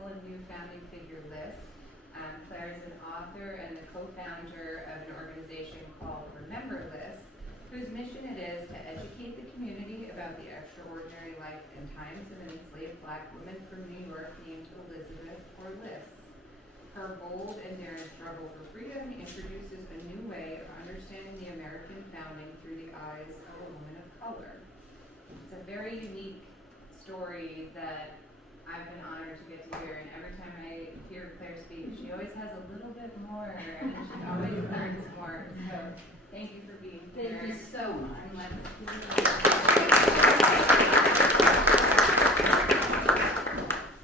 excellent new founding figure list. Claire is an author and the co-founder of an organization called Remember Liss, whose mission it is to educate the community about the extraordinary life and times of an enslaved Black woman from New York named Elizabeth or Liss. Her bold and daring struggle for freedom introduces a new way of understanding the American founding through the eyes of a woman of color. It's a very unique story that I've been honored to get to hear, and every time I hear Claire speak, she always has a little bit more, and she always learns more. So thank you for being here. Thank you so much.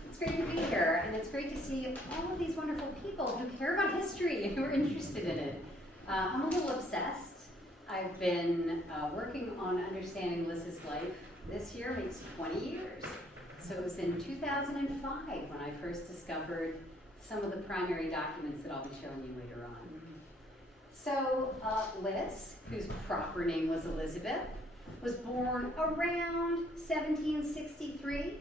It's great to be here, and it's great to see all of these wonderful people who care about history and who are interested in it. I'm a little obsessed. I've been working on understanding Liss's life. This year makes 20 years. So it was in 2005 when I first discovered some of the primary documents that I'll be showing you later on. So Liss, whose proper name was Elizabeth, was born around 1763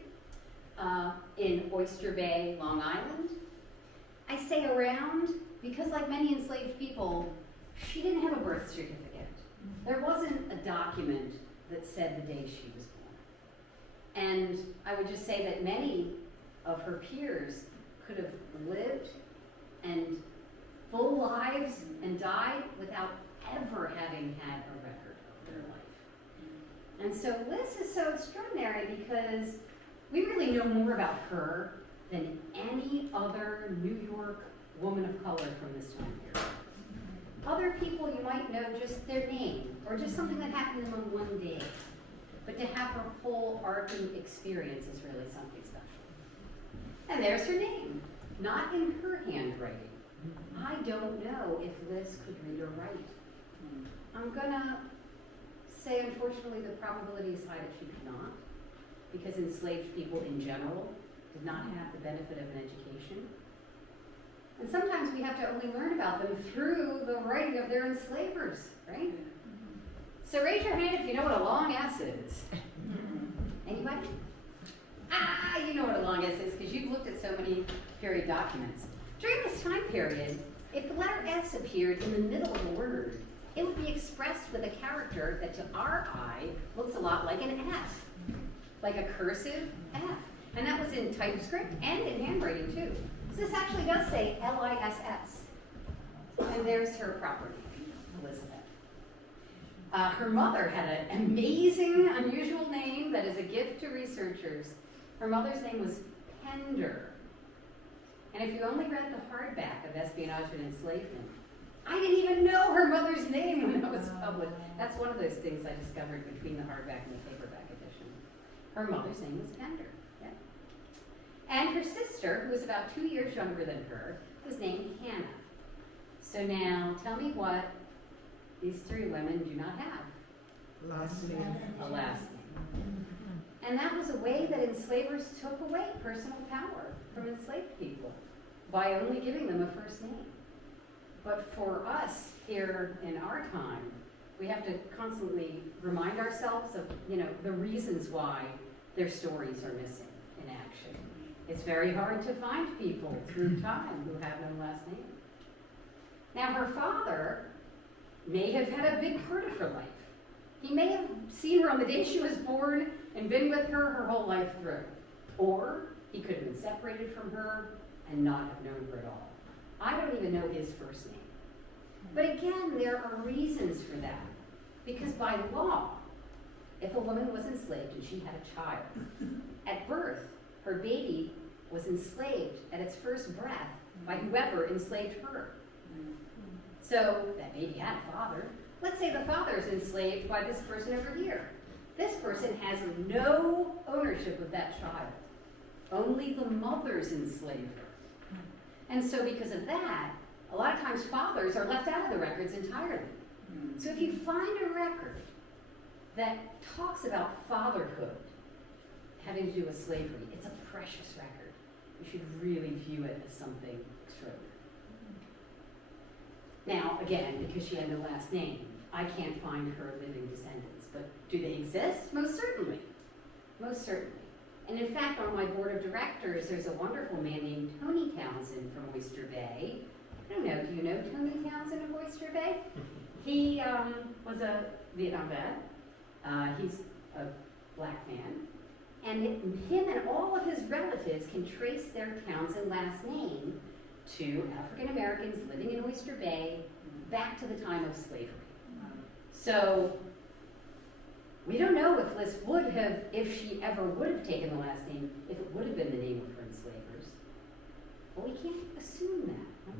in Oyster Bay, Long Island. I say around because, like many enslaved people, she didn't have a birth certificate. There wasn't a document that said the day she was born. And I would just say that many of her peers could have lived and full lives and died without ever having had a record of their life. And so Liss is so extraordinary because we really know more about her than any other New York woman of color from this time period. Other people, you might know just their name or just something that happened to them on one day. But to have her whole arcing experience is really something special. And there's her name, not in her handwriting. I don't know if Liss could read or write. I'm gonna say, unfortunately, the probability is high that she could not, because enslaved people in general did not have the benefit of an education. And sometimes we have to only learn about them through the writing of their enslavers, right? So raise your hand if you know what a long S is. Anybody? You know what a long S is because you've looked at so many period documents. During this time period, if the letter S appeared in the middle of a word, it would be expressed with a character that to our eye looks a lot like an S, like a cursive F. And that was in typescript and in handwriting too. So this actually does say Liss. And there's her proper name, Elizabeth. Her mother had an amazing, unusual name that is a gift to researchers. Her mother's name was Pender. And if you only read the hardback of Espionage and Enslavement, I didn't even know her mother's name when it was published. That's one of those things I discovered between the hardback and the paperback edition. Her mother's name was Pender. Yeah. And her sister, who was about 2 years younger than her, was named Hannah. So now, tell me what these three women do not have. Last name. A last name. And that was a way that enslavers took away personal power from enslaved people by only giving them a first name. But for us here in our time, we have to constantly remind ourselves of, the reasons why their stories are missing in action. It's very hard to find people through time who have no last name. Now her father may have had a big part of her life. He may have seen her on the day she was born and been with her whole life through. Or he could have been separated from her and not have known her at all. I don't even know his first name. But again, there are reasons for that. Because by law, if a woman was enslaved and she had a child, at birth, her baby was enslaved at its first breath by whoever enslaved her. So that baby had a father. Let's say the father is enslaved by this person over here. This person has no ownership of that child. Only the mother's enslaved her. And so because of that, a lot of times fathers are left out of the records entirely. So if you find a record that talks about fatherhood having to do with slavery, it's a precious record. You should really view it as something extraordinary. Now, again, because she had no last name, I can't find her living descendants. But do they exist? Most certainly. Most certainly. And in fact, on my board of directors, there's a wonderful man named Tony Townsend from Oyster Bay. I don't know, do you know Tony Townsend of Oyster Bay? He was a Vietnam vet. He's a black man. And him and all of his relatives can trace their Townsend last name to African Americans living in Oyster Bay back to the time of slavery. So we don't know if Liss would have, if she ever would have taken the last name, if it would have been the name of her enslavers. But we can't assume that. Right?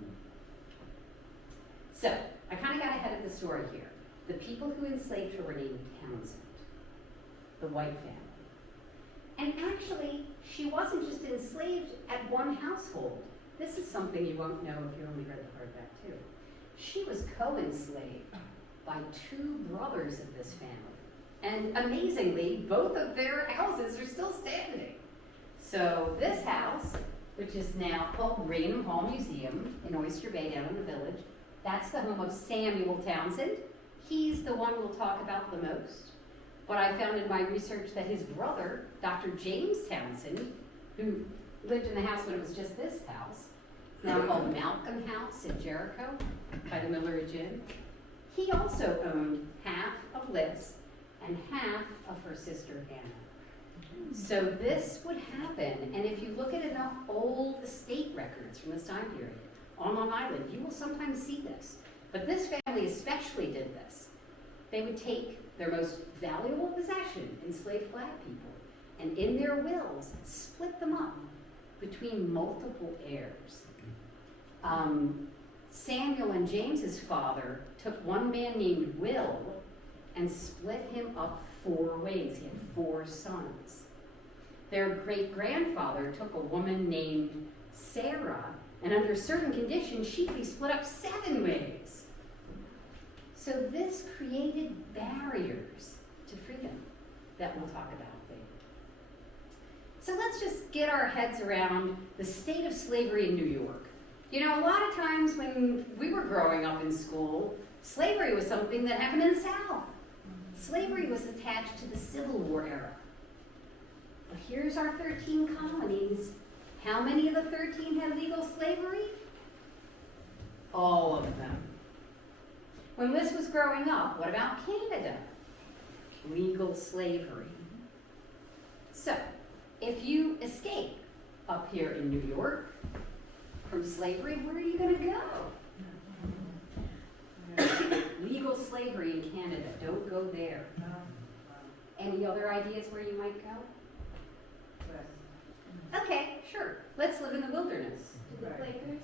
So I kind of got ahead of the story here. The people who enslaved her were named Townsend, the white family. And actually, she wasn't just enslaved at one household. This is something you won't know if you only read the hardback too. She was co-enslaved by two brothers of this family. And amazingly, both of their houses are still standing. So this house, which is now called Raynham Hall Museum in Oyster Bay down in the village, that's the home of Samuel Townsend. He's the one we'll talk about the most. But I found in my research that his brother, Dr. James Townsend, who lived in the house when it was just this house, it's now called Malcolm House in Jericho by the Milleridge Inn. He also owned half of Liss and half of her sister Hannah. So this would happen, and if you look at enough old estate records from this time period on Long Island, you will sometimes see this. But this family especially did this. They would take their most valuable possession, enslaved black people, and in their wills, split them up between multiple heirs. Samuel and James's father took one man named Will and split him up 4 ways. He had 4 sons. Their great-grandfather took a woman named Sarah, and under certain conditions, she'd be split up 7 ways. So this created barriers to freedom that we'll talk about later. So let's just get our heads around the state of slavery in New York. You know, a lot of times when we were growing up in school, slavery was something that happened in the South. Slavery was attached to the Civil War era. But here's our 13 colonies. How many of the 13 had legal slavery? All of them. When Liss was growing up, what about Canada? Legal slavery. So, if you escape up here in New York from slavery, where are you going to go? Legal slavery in Canada. Don't go there. Any other ideas where you might go? Okay, sure. Let's live in the wilderness. The Quakers?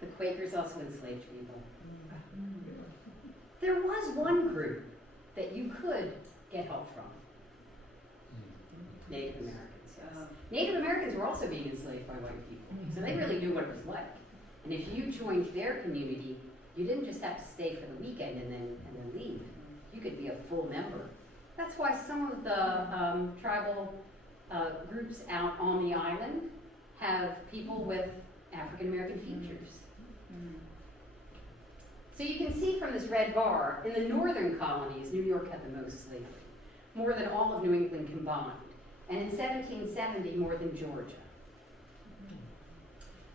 The Quakers also enslaved people. There was one group that you could get help from. Native Americans, yes. Native Americans were also being enslaved by white people, so they really knew what it was like. And if you joined their community, you didn't just have to stay for the weekend and then leave. You could be a full member. That's why some of the tribal groups out on the island have people with African American features. So you can see from this red bar, in the northern colonies, New York had the most slavery, more than all of New England combined. And in 1770, more than Georgia.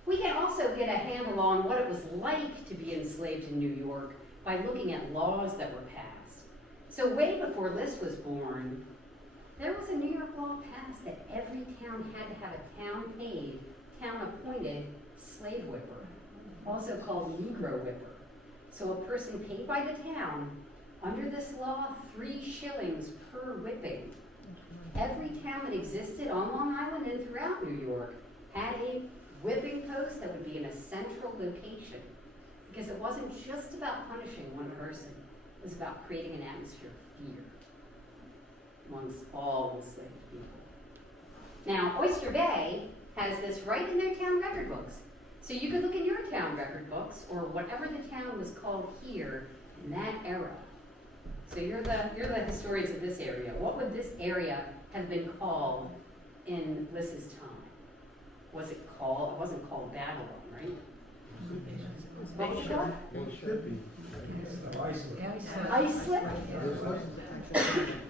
We can also get a handle on what it was like to be enslaved in New York by looking at laws that were passed. So way before Liss was born, there was a New York law passed that every town had to have a town-paid, town-appointed slave whipper, also called Negro whipper. So a person paid by the town, under this law, 3 shillings per whipping. Every town that existed on Long Island and throughout New York had a whipping post that would be in a central location, because it wasn't just about punishing one person, it was about creating an atmosphere of fear amongst all enslaved people. Now, Oyster Bay has this right in their town record books. So you could look in your town record books, or whatever the town was called here in that era. So you're the historians of this area. What would this area have been called in Liss's time? It wasn't called Babylon, right? What was it called? Islip?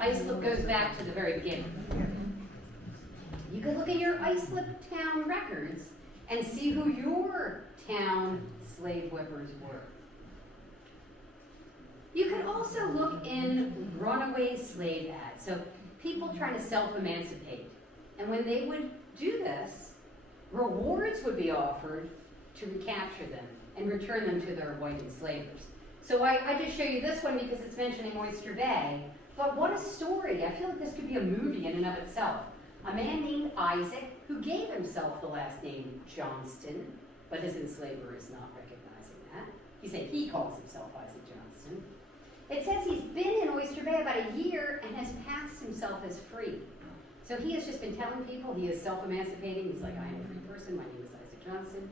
Islip goes back to the very beginning. You could look at your Islip town records and see who your town slave whippers were. You could also look in runaway slave ads, so people trying to self-emancipate. And when they would do this, rewards would be offered to recapture them and return them to their white enslavers. So I just show you this one because it's mentioning Oyster Bay, but what a story. I feel like this could be a movie in and of itself. A man named Isaac who gave himself the last name Johnston, but his enslaver is not recognizing that. He calls himself Isaac Johnston. It says he's been in Oyster Bay about a year and has passed himself as free. So he has just been telling people he is self-emancipating. He's like, I am a free person, my name is Isaac Johnston.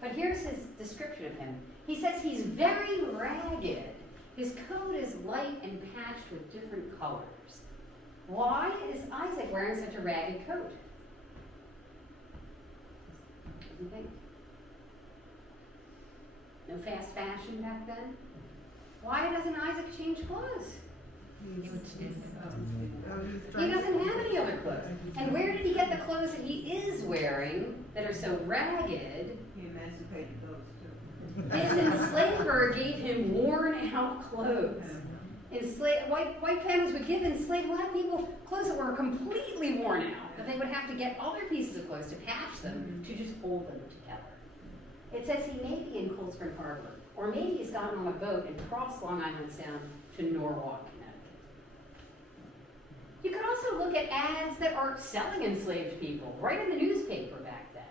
But here's his description of him. He says he's very ragged. His coat is light and patched with different colors. Why is Isaac wearing such a ragged coat? What do you think? No fast fashion back then? Why doesn't Isaac change clothes? He doesn't have any other clothes. And where did he get the clothes that he is wearing that are so ragged? He emancipated those too. His enslaver gave him worn out clothes. White families would give enslaved black people clothes that were completely worn out, that they would have to get other pieces of clothes to patch them, to just hold them together. It says he may be in Cold Spring Harbor, or maybe he's gotten on a boat and crossed Long Island Sound to Norwalk, Connecticut. You could also look at ads that are selling enslaved people, right in the newspaper back then.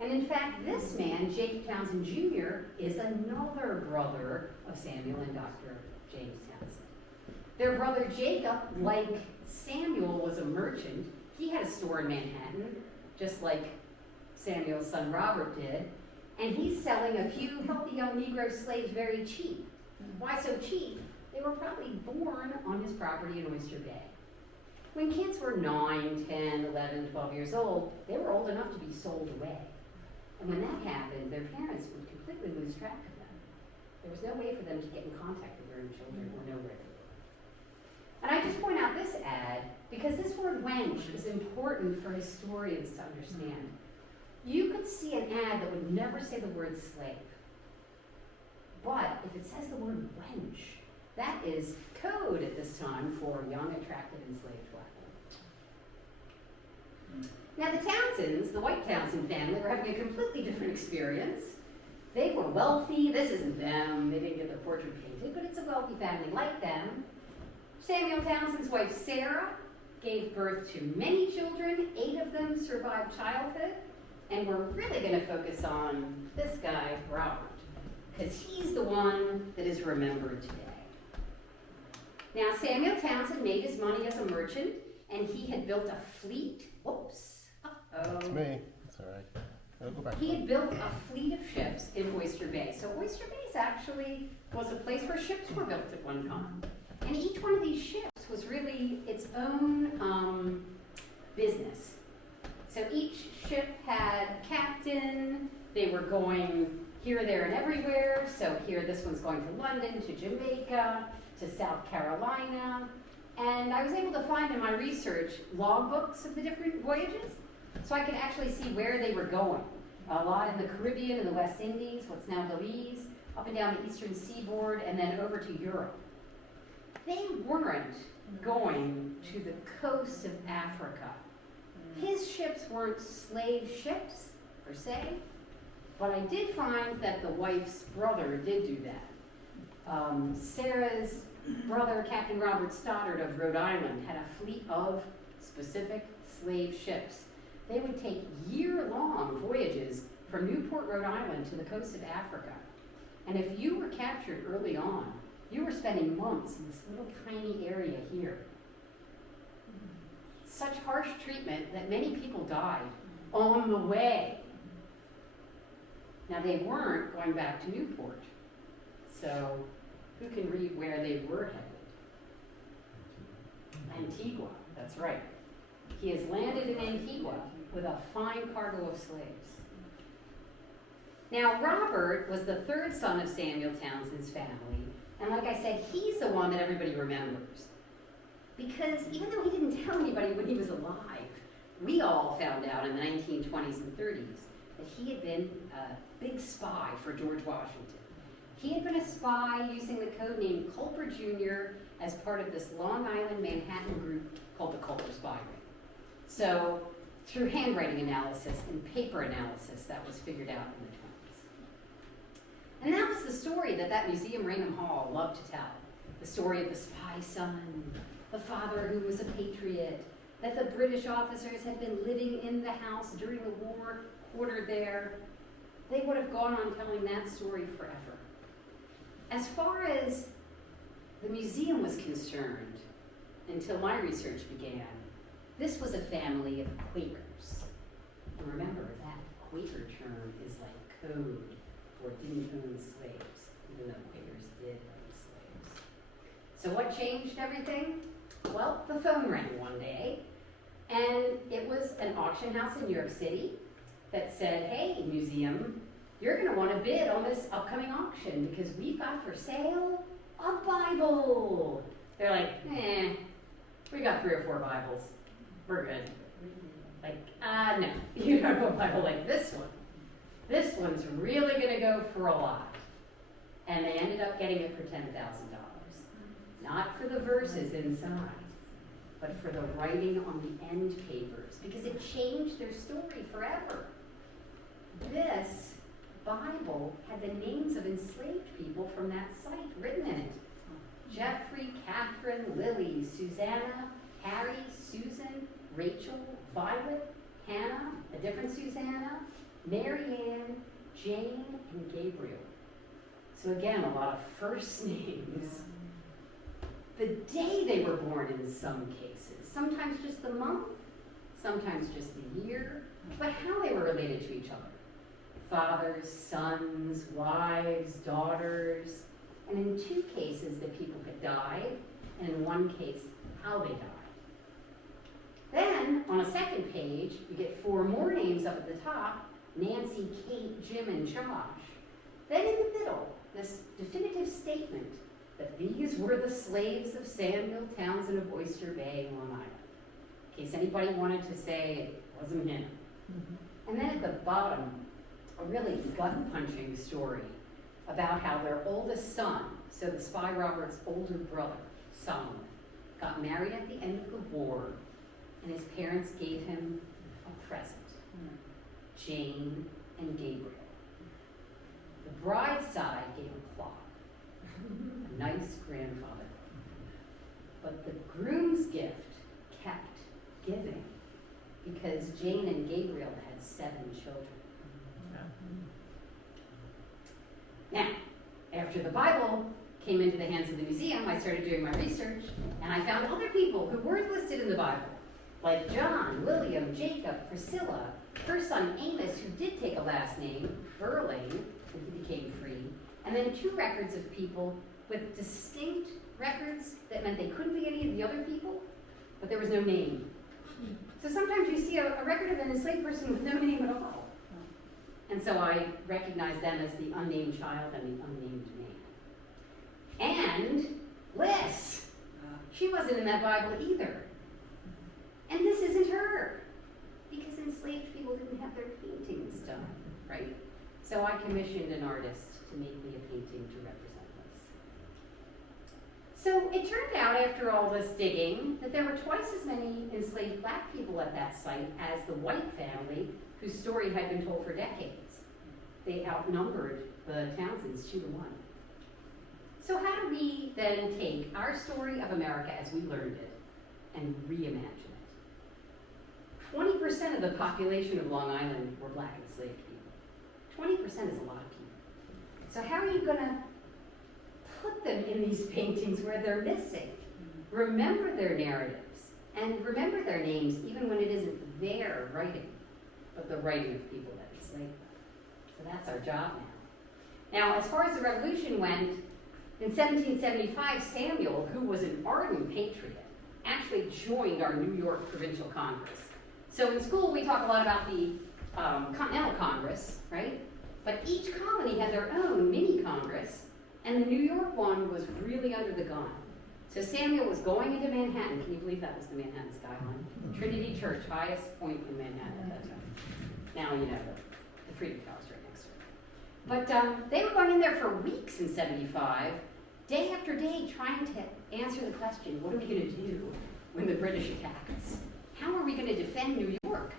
And in fact, this man, Jacob Townsend Jr., is another brother of Samuel and Dr. James Townsend. Their brother Jacob, like Samuel, was a merchant. He had a store in Manhattan, just like Samuel's son Robert did. And he's selling a few healthy young Negro slaves very cheap. Why so cheap? They were probably born on his property in Oyster Bay. When kids were 9, 10, 11, 12 years old, they were old enough to be sold away. And when that happened, their parents would completely lose track of them. There was no way for them to get in contact with their own children or know where they were. And I just point out this ad because this word wench is important for historians to understand. You could see an ad that would never say the word slave. But if it says the word wench, that is code at this time for young, attractive, enslaved black women. Now the Townsends, the White Townsend family, were having a completely different experience. They were wealthy. This isn't them. They didn't get their portrait painted, but it's a wealthy family like them. Samuel Townsend's wife, Sarah, gave birth to many children. 8 of them survived childhood. And we're really going to focus on this guy, Robert, because he's the one that is remembered today. Now, Samuel Townsend made his money as a merchant, and he had built a fleet. Whoops. Uh-oh. It's me. It's all right. I'll go back. He had built a fleet of ships in Oyster Bay. So Oyster Bay actually was a place where ships were built at one time. And each one of these ships was really its own business. So each ship had a captain. They were going here, there, and everywhere. So here, this one's going to London, to Jamaica, to South Carolina. And I was able to find in my research logbooks of the different voyages. So I could actually see where they were going. A lot in the Caribbean and the West Indies, what's now Belize, up and down the eastern seaboard, and then over to Europe. They weren't going to the coast of Africa. His ships weren't slave ships, per se, but I did find that the wife's brother did do that. Sarah's brother, Captain Robert Stoddard of Rhode Island, had a fleet of specific slave ships. They would take year-long voyages from Newport, Rhode Island to the coast of Africa. And if you were captured early on, you were spending months in this little tiny area here. Such harsh treatment that many people died on the way. Now they weren't going back to Newport, so who can read where they were headed? Antigua, that's right. He has landed in Antigua with a fine cargo of slaves. Now Robert was the 3rd son of Samuel Townsend's family, and like I said, he's the one that everybody remembers. Because even though he didn't tell anybody when he was alive, we all found out in the 1920s and 30s that he had been a big spy for George Washington. He had been a spy using the code name Culper Jr. as part of this Long Island Manhattan group called the Culper Spy Ring. So through handwriting analysis and paper analysis, that was figured out in the 20s. And that was the story that Museum Raynham Hall loved to tell. The story of the spy son, the father who was a patriot, that the British officers had been living in the house during the war, quartered there. They would have gone on telling that story forever. As far as the museum was concerned, until my research began, this was a family of Quakers. And remember, that Quaker term is like code for didn't own slaves, even though Quakers did own slaves. So what changed everything? Well, the phone rang one day, and it was an auction house in New York City that said, hey, museum, you're going to want to bid on this upcoming auction because we've got for sale a Bible. They're like, we got 3 or 4 Bibles. We're good. Like, no, you don't have a Bible like this one. This one's really going to go for a lot. And they ended up getting it for $10,000. Not for the verses inside, but for the writing on the end papers, because it changed their story forever. This Bible had the names of enslaved people from that site written in it. Jeffrey, Catherine, Lily, Susanna, Harry, Susan, Rachel, Violet, Hannah, a different Susanna, Mary Ann, Jane, and Gabriel. So again, a lot of first names. The day they were born in some cases, sometimes just the month, sometimes just the year, but how they were related to each other. Fathers, sons, wives, daughters, and in 2 cases the people had died, and in 1 case, how they died. Then, on a second page, you get 4 more names up at the top, Nancy, Kate, Jim, and Josh. Then in the middle, this definitive statement that these were the slaves of Samuel Townsend of Oyster Bay, Long Island. In case anybody wanted to say it wasn't him. And then at the bottom, a really gut-punching story about how their oldest son, so the spy Robert's older brother, Solomon, got married at the end of the war, and his parents gave him a present, Jane and Gabriel. The bride's side gave a clock, a nice grandfather. But the groom's gift kept giving because Jane and Gabriel had 7 children. Now, after the Bible came into the hands of the museum, I started doing my research, and I found other people who weren't listed in the Bible, like John, William, Jacob, Priscilla, her son Amos, who did take a last name, Burling, and he became free, and then 2 records of people with distinct records that meant they couldn't be any of the other people, but there was no name. So sometimes you see a record of an enslaved person with no name at all. And so I recognize them as the unnamed child and the unnamed man. And Liss, she wasn't in that Bible either. And this isn't her, because enslaved people didn't have their paintings done, right? So I commissioned an artist to make me a painting to represent Liss. So it turned out, after all this digging, that there were twice as many enslaved black people at that site as the white family whose story had been told for decades. They outnumbered the Townsends 2 to 1. So how do we then take our story of America as we learned it and reimagine it? 20% of the population of Long Island were black enslaved people. 20% is a lot of people. So how are you going to put them in these paintings where they're missing? Remember their narratives and remember their names even when it isn't their writing, but the writing of people that enslaved them. So that's our job now. Now, as far as the revolution went, in 1775, Samuel, who was an ardent patriot, actually joined our New York Provincial Congress. So in school, we talk a lot about the Continental Congress, right? But each colony had their own mini Congress, and the New York one was really under the gun. So Samuel was going into Manhattan. Can you believe that was the Manhattan skyline? Trinity Church, highest point in Manhattan at that time. Now you know the Freedom Tower's right next to it. But they were going in there for weeks in 75, day after day, trying to answer the question, what are we going to do when the British attack us? How are we going to defend New York?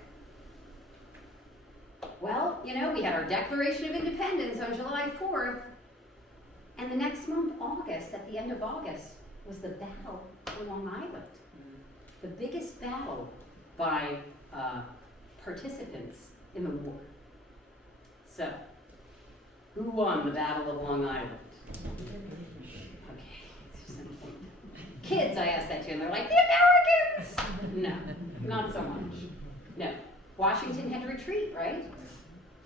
Well, you know, we had our Declaration of Independence on July 4th, and the next month, August, at the end of August, was the Battle for Long Island. The biggest battle by participants in the war. So, who won the Battle of Long Island? Okay, it's just important. Kids, I asked that to, and they're like, the Americans! No, not so much. No, Washington had to retreat, right?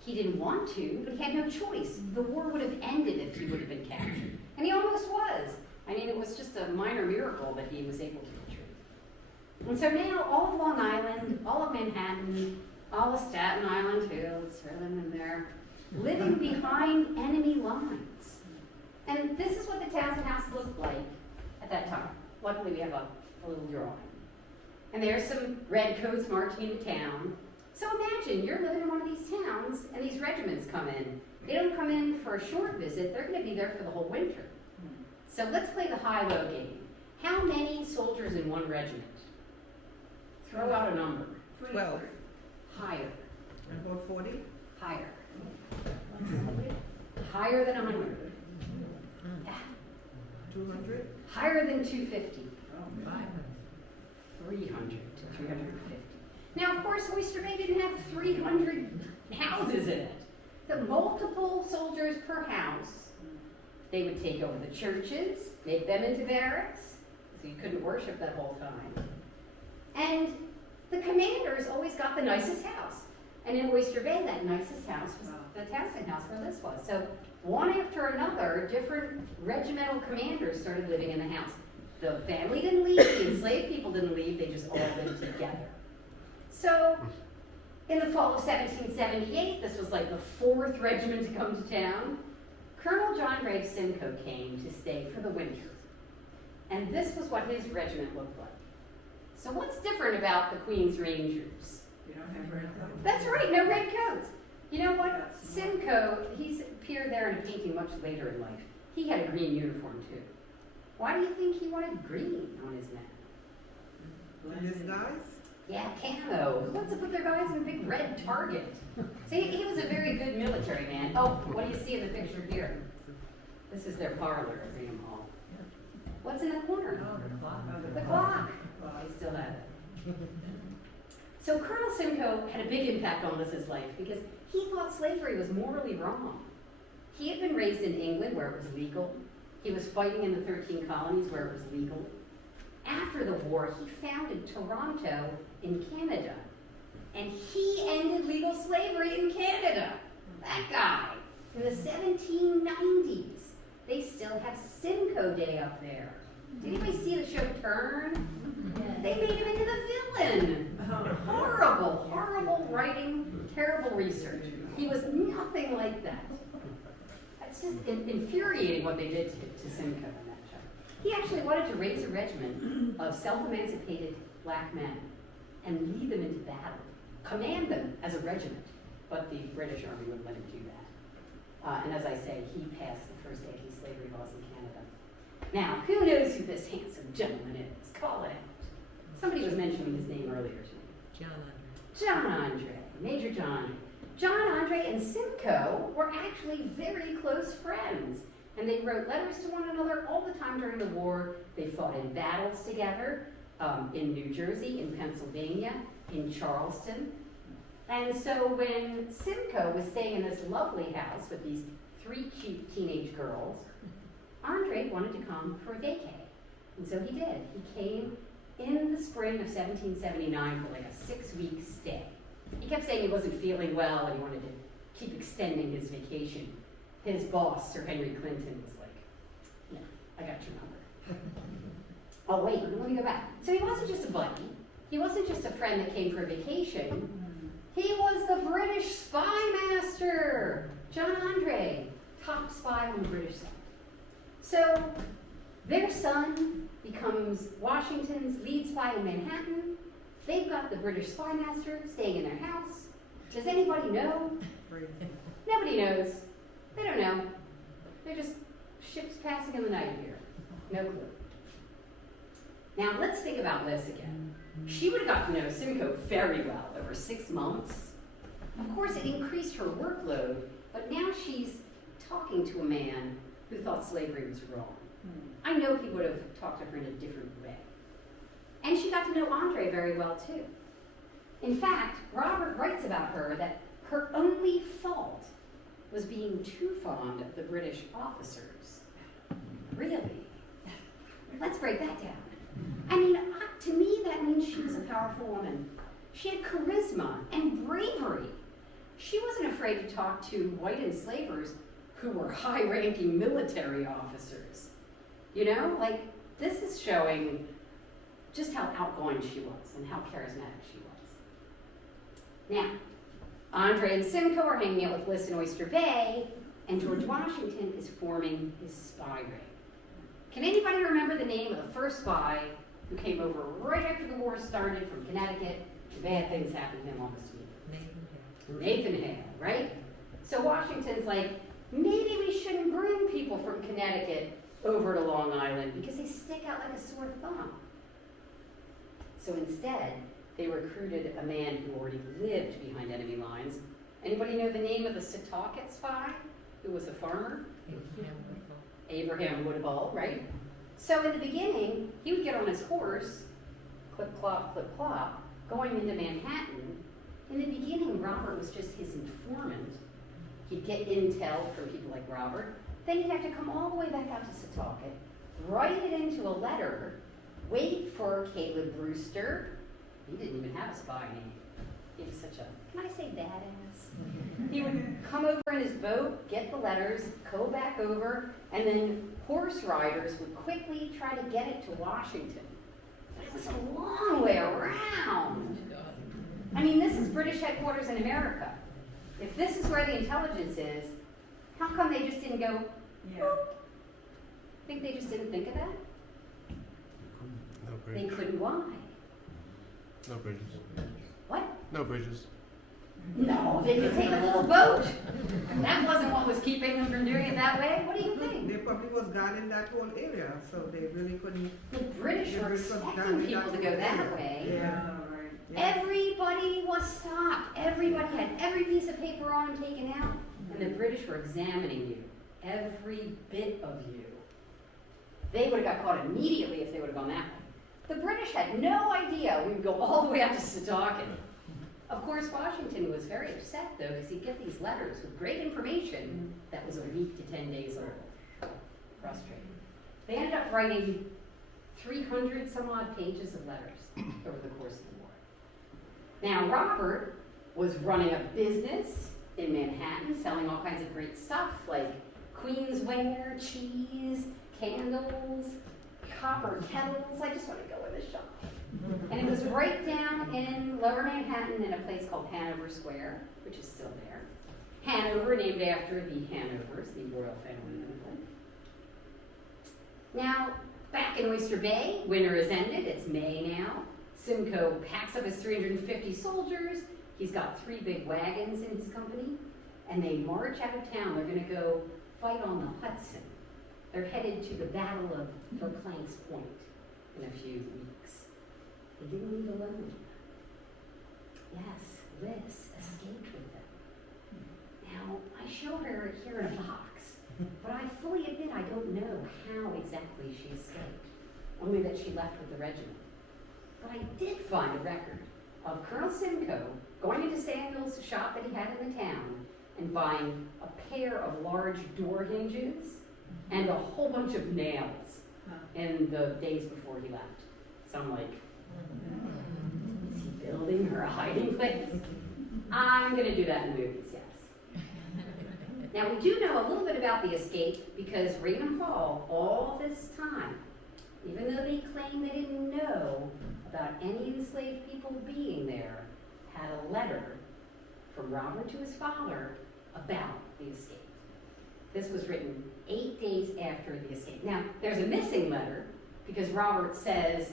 He didn't want to, but he had no choice. The war would have ended if he would have been captured. And he almost was. I mean, it was just a minor miracle that he was able to retreat. And so now all of Long Island, all of Manhattan, all of Staten Island too, let's throw them in there, living behind enemy lines. And this is what the Townsend House looked like at that time. Luckily we have a little drawing. And there's some redcoats marching into town. So imagine you're living in one of these towns and these regiments come in. They don't come in for a short visit, they're going to be there for the whole winter. So let's play the high-low game. How many soldiers in one regiment? Throw out a number. 12. Higher. About 40? Higher. Higher than 100. Yeah. 200? Higher than 250. Oh, 500. 300 to 350. Now, of course, Oyster Bay didn't have 300 houses in it. The multiple soldiers per house. They would take over the churches, make them into barracks, so you couldn't worship that whole time. And the commanders always got the nicest house. And in Oyster Bay, that nicest house was the Townsend House where this was. So one after another, different regimental commanders started living in the house. The family didn't leave, the enslaved people didn't leave, they just all lived together. So in the fall of 1778, this was like the 4th regiment to come to town. Colonel John Graves Simcoe came to stay for the winter. And this was what his regiment looked like. So what's different about the Queen's Rangers? You don't have red coats? That's right, no red coats. You know what? Simcoe, he's appeared there in a painting much later in life. He had a green uniform too. Why do you think he wanted green on his neck? His guys? Yeah, camo. Who wants to put their guys in a big red target? See, he was a very good military man. Oh, what do you see in the picture here? This is their parlor at Freedom Hall. What's in the corner? Oh, the clock. The clock. They still have it. So Colonel Simcoe had a big impact on Liss's life because he thought slavery was morally wrong. He had been raised in England where it was legal. He was fighting in the 13 colonies where it was legal. After the war, he founded Toronto in Canada. And he ended legal slavery in Canada. That guy. In the 1790s. They still have Simcoe Day up there. Did anybody see the show Turn? They made him into the villain. Horrible, horrible writing, terrible research. He was nothing like that. It's just infuriating what they did to Simcoe in that show. He actually wanted to raise a regiment of self-emancipated black men and lead them into battle, command them as a regiment, but the British Army wouldn't let him do that. And as I say, he passed the first anti-slavery laws in Canada. Now, who knows who this handsome gentleman is? Call it out. Somebody was mentioning his name earlier to me. John Andre, Major John. John Andre and Simcoe were actually very close friends. And they wrote letters to one another all the time during the war. They fought in battles together in New Jersey, in Pennsylvania, in Charleston. And so when Simcoe was staying in this lovely house with these 3 cute teenage girls, Andre wanted to come for a vacay. And so he did. He came in the spring of 1779 for like a 6-week stay. He kept saying he wasn't feeling well and he wanted to keep extending his vacation. His boss, Sir Henry Clinton, was like, yeah, I got your number. Oh wait, let me go back. So he wasn't just a buddy. He wasn't just a friend that came for a vacation. He was the British spy master, John Andre, top spy on the British side. So their son becomes Washington's lead spy in Manhattan. They've got the British spy master staying in their house. Does anybody know? Nobody knows. They don't know. They're just ships passing in the night here. No clue. Now let's think about Liss again. She would have got to know Simcoe very well over 6 months. Of course, it increased her workload, but now she's talking to a man who thought slavery was wrong. I know he would have talked to her in a different way. And she got to know André very well too. In fact, Robert writes about her that her only fault was being too fond of the British officers. Really? Let's break that down. I mean, to me, that means she was a powerful woman. She had charisma and bravery. She wasn't afraid to talk to white enslavers who were high-ranking military officers. You know, like, this is showing just how outgoing she was and how charismatic she was. Now, André and Simcoe are hanging out with Liss in Oyster Bay, and George Washington is forming his spy ring. Can anybody remember the name of the first spy who came over right after the war started from Connecticut? Bad things happened to him on the street. Nathan Hale, right? So Washington's like, maybe we shouldn't bring people from Connecticut over to Long Island because they stick out like a sore thumb. So instead, they recruited a man who already lived behind enemy lines. Anybody know the name of the Setauket spy who was a farmer? Abraham Woodhull, right? So in the beginning, he would get on his horse, clip clop, going into Manhattan. In the beginning, Robert was just his informant. He'd get intel from people like Robert. Then he'd have to come all the way back out to Setauket, write it into a letter, wait for Caleb Brewster. He didn't even have a spy name. He was such a, can I say badass? He would come over in his boat, get the letters, go back over, and then horse riders would quickly try to get it to Washington. But it was a long way around. I mean, this is British headquarters in America. If this is where the intelligence is, how come they just didn't go, think they just didn't think of that? No They bridges. couldn't. Why? No bridges. What? No bridges. No, they could take a little boat. That wasn't what was keeping them from doing it that way. What do you think? They probably was guarding that whole area, so they really couldn't. The British were expecting people to go that way. Yeah. Everybody was stopped. Everybody had every piece of paper on and taken out. And the British were examining you. Every bit of you. They would have got caught immediately if they would have gone that way. The British had no idea we would go all the way up to Setauket. Of course, Washington was very upset, though, because he'd get these letters with great information that was a week to 10 days old. Frustrating. They ended up writing 300 some odd pages of letters over the course of the war. Now, Robert was running a business in Manhattan, selling all kinds of great stuff like Queensware, cheese, candles, copper kettles. I just want to go in the shop. And it was right down in Lower Manhattan in a place called Hanover Square, which is still there. Hanover, named after the Hanovers, the royal family in England. Now, back in Oyster Bay, winter has ended. It's May now. Simcoe packs up his 350 soldiers. He's got 3 big wagons in his company. And they march out of town. They're going to go fight on the Hudson. They're headed to the Battle of Verplancks Point in a few weeks. They didn't leave alone. Yes, Liss escaped with them. Now, I show her here in a box, but I fully admit I don't know how exactly she escaped, only that she left with the regiment. But I did find a record of Colonel Simcoe going into Samuel's shop that he had in the town and buying a pair of large door hinges and a whole bunch of nails in the days before he left. So I'm like, is he building her a hiding place? I'm going to do that in the movies, yes. Now, we do know a little bit about the escape because Raymond Hall, all this time, even though they claim they didn't know about any enslaved people being there, had a letter from Robert to his father about the escape. This was written 8 days after the escape. Now, there's a missing letter because Robert says,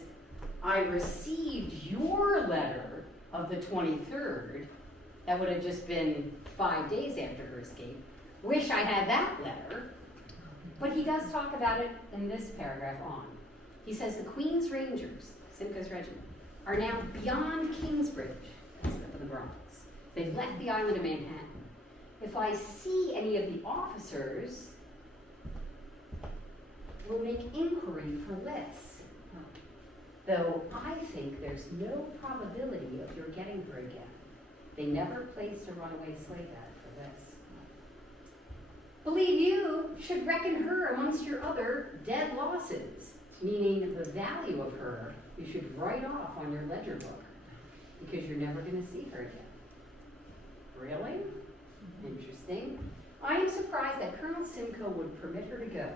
I received your letter of the 23rd. That would have just been 5 days after her escape. Wish I had that letter. But he does talk about it in this paragraph on. He says the Queen's Rangers, Simcoe's regiment, are now beyond Kingsbridge, that's up in the Bronx. They've left the island of Manhattan. If I see any of the officers, we'll make inquiry for Liss. Though I think there's no probability of your getting her again. They never placed a runaway slave ad for this. Believe you should reckon her amongst your other dead losses, meaning the value of her you should write off on your ledger book, because you're never going to see her again. Really? Interesting. I am surprised that Colonel Simcoe would permit her to go.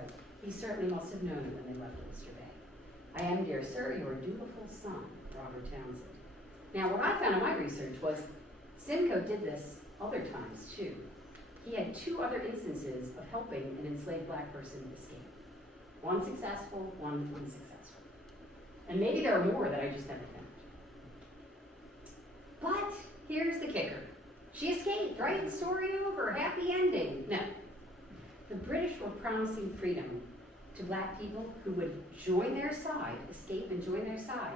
He certainly must have known it when they left Oyster Bay. I am, dear sir, your dutiful son, Robert Townsend. Now, what I found in my research was Simcoe did this other times, too. He had 2 other instances of helping an enslaved black person escape. One successful, one unsuccessful. And maybe there are more that I just never found. But here's the kicker. She escaped, right? Story over, happy ending. No. The British were promising freedom to black people who would join their side, escape and join their side,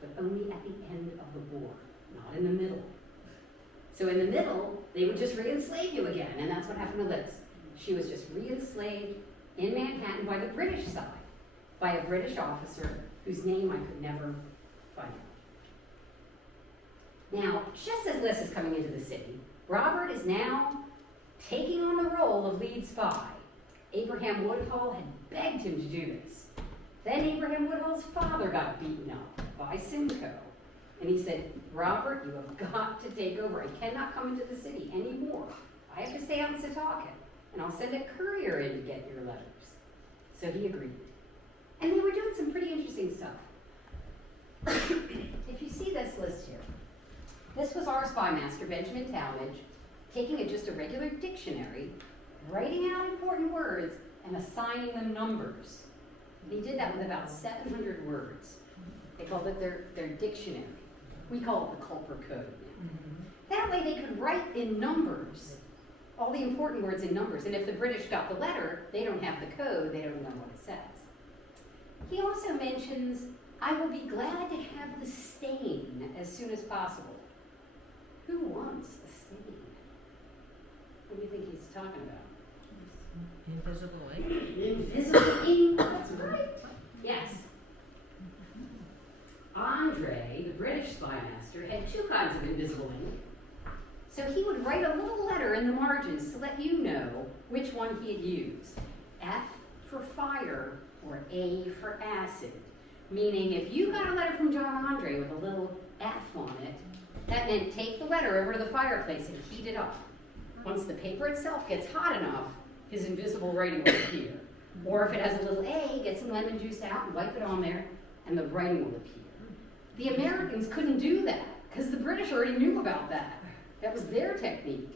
but only at the end of the war, not in the middle. So in the middle, they would just re-enslave you again, and that's what happened to Liss. She was just re-enslaved in Manhattan by the British side, by a British officer whose name I could never find out. Now, just as Liss is coming into the city, Robert is now taking on the role of lead spy. Abraham Woodhull had begged him to do this. Then Abraham Woodhull's father got beaten up by Simcoe. And he said, Robert, you have got to take over. I cannot come into the city anymore. I have to stay on Setauket, and I'll send a courier in to get your letters. So he agreed. And they were doing some pretty interesting stuff. If you see this list here, this was our spy master, Benjamin Talmadge, taking just a regular dictionary, writing out important words, and assigning them numbers. And he did that with about 700 words. They called it their dictionary. We call it the Culper Code now. That way they could write in numbers, all the important words in numbers. And if the British got the letter, they don't have the code, they don't know what it says. He also mentions, I will be glad to have the stain as soon as possible. Who wants a stain? What do you think he's talking about? Invisible ink. Invisible ink, that's right. Yes. André, the British spy master, had 2 kinds of invisible ink. So he would write a little letter in the margins to let you know which one he had used. F for fire or A for acid. Meaning if you got a letter from John André with a little F on it, that meant take the letter over to the fireplace and heat it up. Once the paper itself gets hot enough, his invisible writing will appear. Or if it has a little A, get some lemon juice out and wipe it on there, and the writing will appear. The Americans couldn't do that, because the British already knew about that. That was their technique.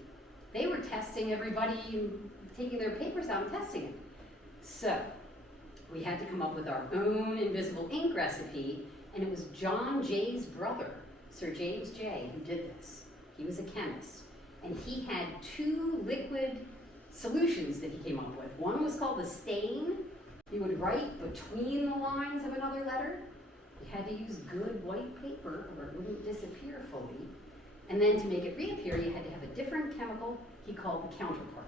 They were testing everybody, taking their papers out and testing it. So, we had to come up with our own invisible ink recipe, and it was John Jay's brother, Sir James Jay, who did this. He was a chemist, and he had 2 liquid solutions that he came up with. One was called the stain. He would write between the lines of another letter. You had to use good white paper or it wouldn't disappear fully. And then to make it reappear, you had to have a different chemical he called the counterpart.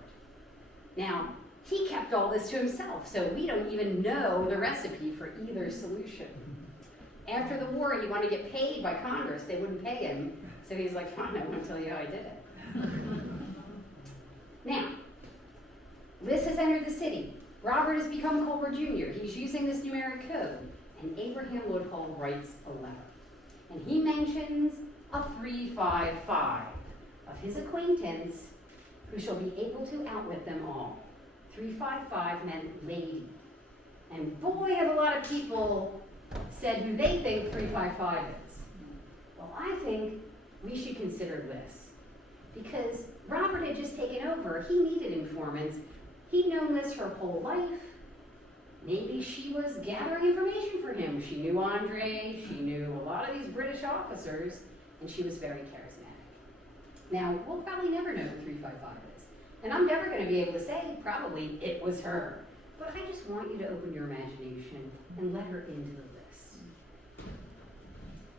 Now, he kept all this to himself, so we don't even know the recipe for either solution. After the war, he wanted to get paid by Congress. They wouldn't pay him, so he's like, fine, I want to tell you how I did it. Now, Liss has entered the city. Robert has become Culper Jr. He's using this numeric code. And Abraham Woodhull writes a letter. And he mentions a 355 of his acquaintance who shall be able to outwit them all. 355 meant lady. And boy, have a lot of people said who they think 355 is. Well, I think we should consider Liss. Because Robert had just taken over. He needed informants. He'd known Liss her whole life. Maybe she was gathering information for him. She knew André, she knew a lot of these British officers, and she was very charismatic. Now, we'll probably never know who 355 is. And I'm never going to be able to say, probably, it was her. But I just want you to open your imagination and let her into the list.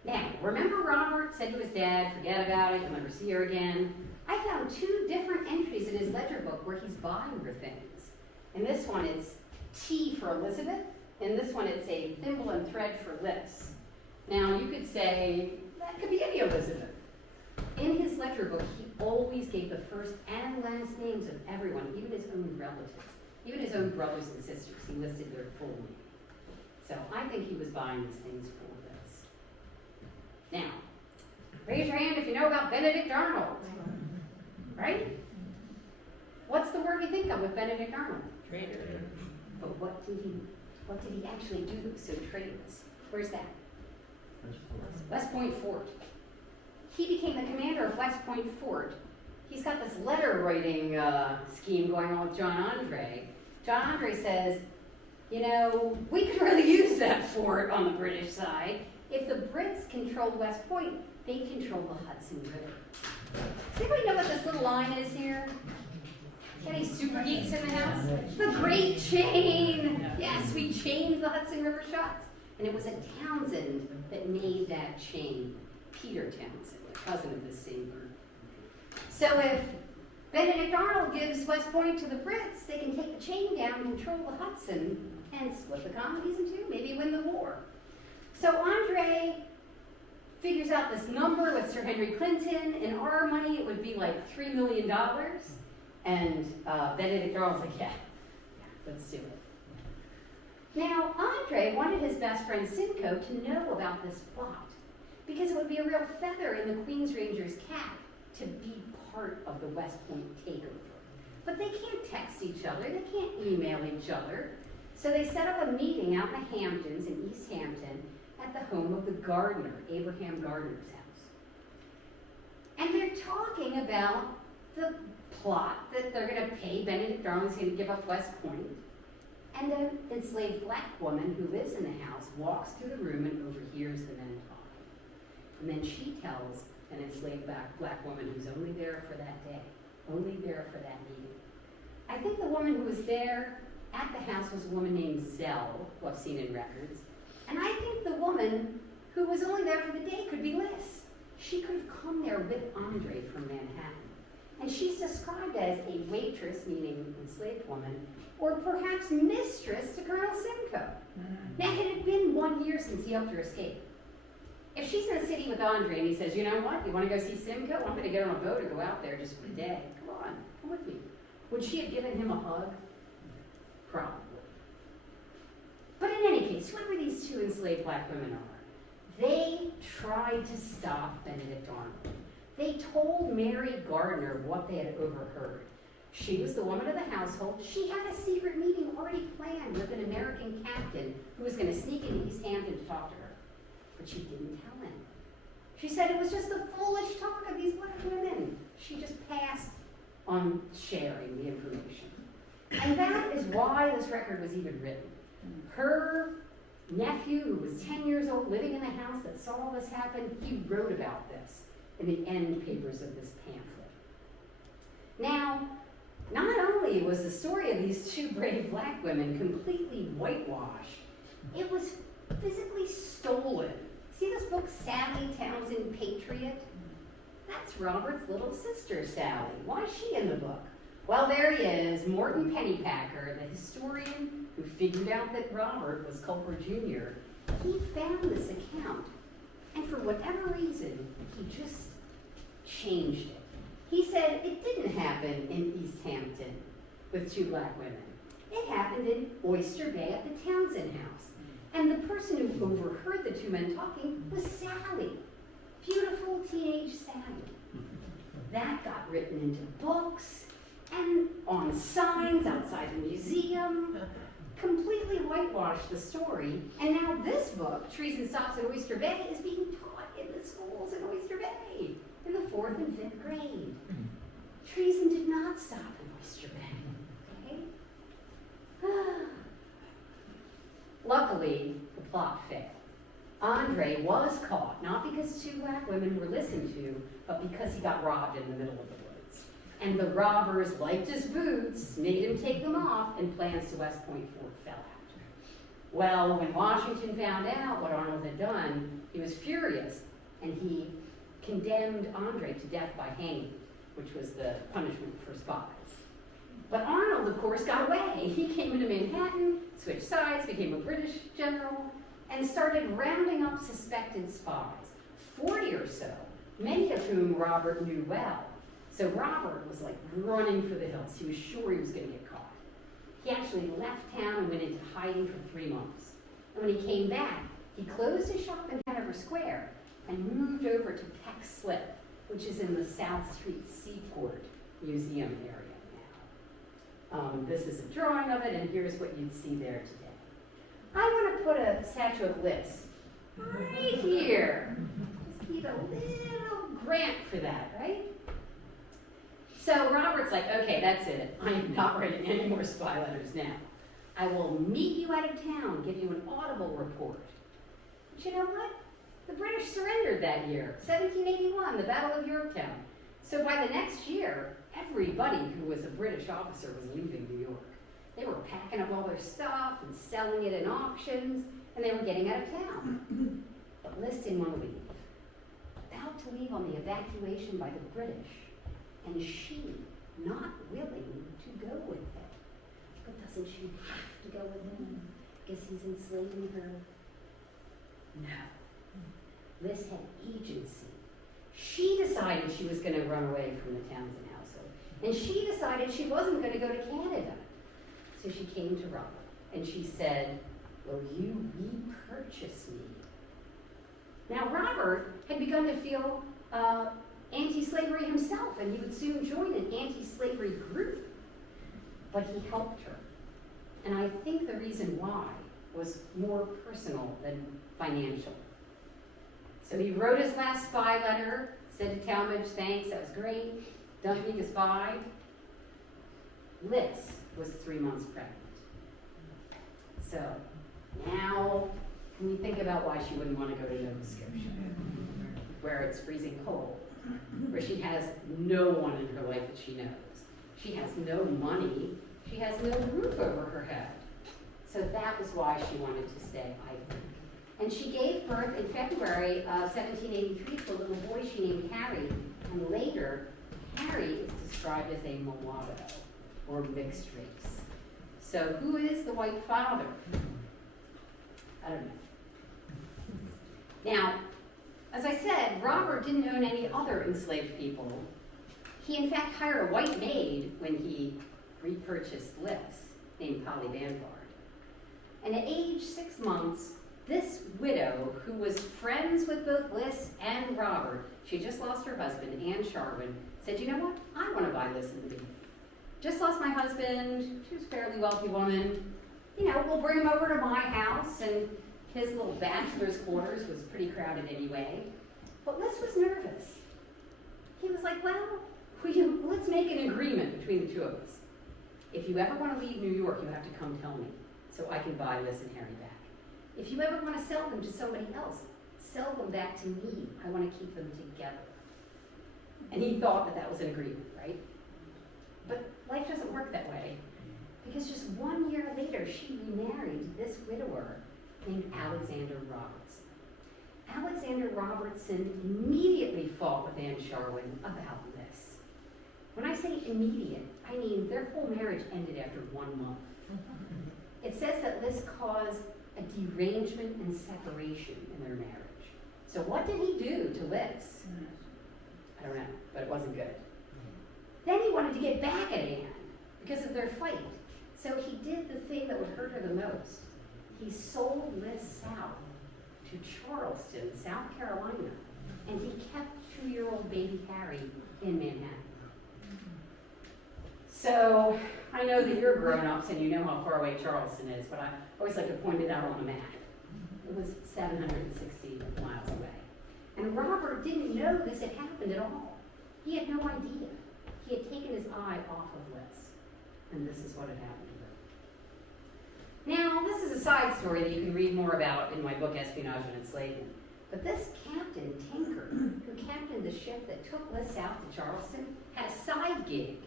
Now, remember Robert said to his dad, forget about it, you'll never see her again. I found 2 different entries in his ledger book where he's buying her things. In this one, it's T for Elizabeth. In this one, it's a thimble and thread for Liss. Now, you could say, that could be any Elizabeth. In his ledger book, he always gave the first and last names of everyone, even his own relatives. Even his own brothers and sisters, he listed their full name. So I think he was buying these things for this. Now, raise your hand if you know about Benedict Arnold. Right? What's the word we think of with Benedict Arnold? Traitor. But what did he actually do that was so traitorous? Where's that? West Point Fort. He became the commander of West Point Fort. He's got this letter writing scheme going on with John André. John André says, you know, we could really use that fort on the British side. If the Brits control West Point, they control the Hudson River. Does anybody know what this little line is here? Any super geeks in the house? The Great Chain! Yes, we chained the Hudson River shots. And it was a Townsend that made that chain. Peter Townsend, a cousin of this same bird. So if Benedict Arnold gives West Point to the Brits, they can take the chain down, control the Hudson, and split the colonies in 2, maybe win the war. So André figures out this number with Sir Henry Clinton. In our money, it would be like $3 million. And Benedict Arnold's like, yeah, let's do it. Now, André wanted his best friend Simcoe to know about this plot because it would be a real feather in the Queen's Ranger's cap to be part of the West Point takeover. But they can't text each other, they can't email each other. So they set up a meeting out in the Hamptons in East Hampton at the home of the gardener, Abraham Gardner's house. And they're talking about the plot that they're going to pay Benedict Arnold's going to give up West Point. And an enslaved black woman who lives in the house walks through the room and overhears the men talking. And then she tells an enslaved black woman who's only there for that day, only there for that meeting. I think the woman who was there at the house was a woman named Zell, who I've seen in records. And I think the woman who was only there for the day could be Liss. She could have come there with André from Manhattan. And she's described as a waitress, meaning enslaved woman, or perhaps mistress to Colonel Simcoe. Now, it had been 1 year since he helped her escape. If she's in the city with André and he says, you know what, you want to go see Simcoe? I'm going to get on a boat and go out there just for the day. Come on, come with me. Would she have given him a hug? Probably. But in any case, whoever these 2 enslaved black women are, they tried to stop Benedict Arnold. They told Mary Gardner what they had overheard. She was the woman of the household. She had a secret meeting already planned with an American captain who was going to sneak into East Hampton to talk to her. But she didn't tell him. She said it was just the foolish talk of these black women. She just passed on sharing the information. And that is why this record was even written. Her nephew, who was 10 years old, living in the house that saw all this happen, he wrote about this in the end papers of this pamphlet. Now, not only was the story of these 2 brave black women completely whitewashed, it was physically stolen. See this book, Sally Townsend, Patriot? That's Robert's little sister, Sally. Why is she in the book? Well, there he is, Morton Pennypacker, the historian who figured out that Robert was Culper Jr. He found this account, and for whatever reason, he just changed it. He said it didn't happen in East Hampton with 2 black women. It happened in Oyster Bay at the Townsend house. And the person who overheard the 2 men talking was Sally. Beautiful teenage Sally. That got written into books and on signs outside the museum. Completely whitewashed the story. And now this book, Treason Stops at Oyster Bay, is being taught in the schools in Oyster Bay in the 4th and 5th grade. Treason did not stop in Oyster Bay. Okay? Luckily, the plot failed. André was caught, not because two black women were listened to, but because he got robbed in the middle of the woods. And the robbers liked his boots, made him take them off, and plans to West Point Fort fell out. Well, when Washington found out what Arnold had done, he was furious, and he condemned André to death by hanging, which was the punishment for spies. But Arnold, of course, got away. He came into Manhattan, switched sides, became a British general, and started rounding up suspected spies, 40 or so, many of whom Robert knew well. So Robert was like running for the hills. He was sure he was going to get caught. He actually left town and went into hiding for 3 months. And when he came back, he closed his shop in Hanover Square and moved over to Peck Slip, which is in the South Street Seaport Museum area now. This is a drawing of it, and here's what you'd see there today. I want to put a statue of Liss right here. Just need a little grant for that, right? So Robert's like, okay, that's it. I am not writing any more spy letters now. I will meet you out of town, give you an audible report. But you know what? The British surrendered that year, 1781, the Battle of Yorktown. So by the next year, everybody who was a British officer was leaving New York. They were packing up all their stuff and selling it in auctions, and they were getting out of town. But Liss didn't want to leave. About to leave on the evacuation by the British, and she not willing to go with them. But doesn't she have to go with him? Guess he's enslaving her? No. Liss had agency. She decided she was going to run away from the Townsend household. And she decided she wasn't going to go to Canada. So she came to Robert and she said, will you repurchase me? Now Robert had begun to feel anti-slavery himself, and he would soon join an anti-slavery group. But he helped her. And I think the reason why was more personal than financial. So he wrote his last spy letter, said to Talmadge, thanks, that was great, done being a spy. Liss was 3 months pregnant. So now, can we think about why she wouldn't want to go to Nova Scotia, where it's freezing cold, where she has no one in her life that she knows. She has no money. She has no roof over her head. So that was why she wanted to stay, I think. And she gave birth in February of 1783 to a little boy she named Harry. And later, Harry is described as a mulatto, or mixed race. So who is the white father? I don't know. Now, as I said, Robert didn't own any other enslaved people. He in fact hired a white maid when he repurchased Liss, named Polly Banvard. And at age 6 months, this widow, who was friends with both Liss and Robert, she had just lost her husband, Anne Sharwin, said, you know what, I want to buy Liss and Lee. Just lost my husband, she was a fairly wealthy woman. You know, we'll bring him over to my house, and his little bachelor's quarters was pretty crowded anyway. But Liss was nervous. He was like, well, let's make an agreement between the two of us. If you ever want to leave New York, you have to come tell me, so I can buy Liss and Harry back. If you ever want to sell them to somebody else, sell them back to me. I want to keep them together. And he thought that that was an agreement, right? But life doesn't work that way. Because just 1 year later, she remarried this widower named Alexander Robertson. Alexander Robertson immediately fought with Anne Sharwin about Liss. When I say immediate, I mean their whole marriage ended after 1 month. It says that Liss caused a derangement and separation in their marriage. So what did he do to Liss? I don't know, but it wasn't good. Then he wanted to get back at Anne because of their fight. So he did the thing that would hurt her the most. He sold Liss south to Charleston, South Carolina, and he kept 2-year-old baby Harry in Manhattan. So I know that you're grown-ups and you know how far away Charleston is, but I always like to point it out on a map. It was 760 miles away. And Robert didn't know this had happened at all. He had no idea. He had taken his eye off of Liss. And this is what had happened Now, this is a side story that you can read more about in my book, Espionage and Enslavement. But this Captain Tinker, who captained the ship that took Liss south to Charleston, had a side gig,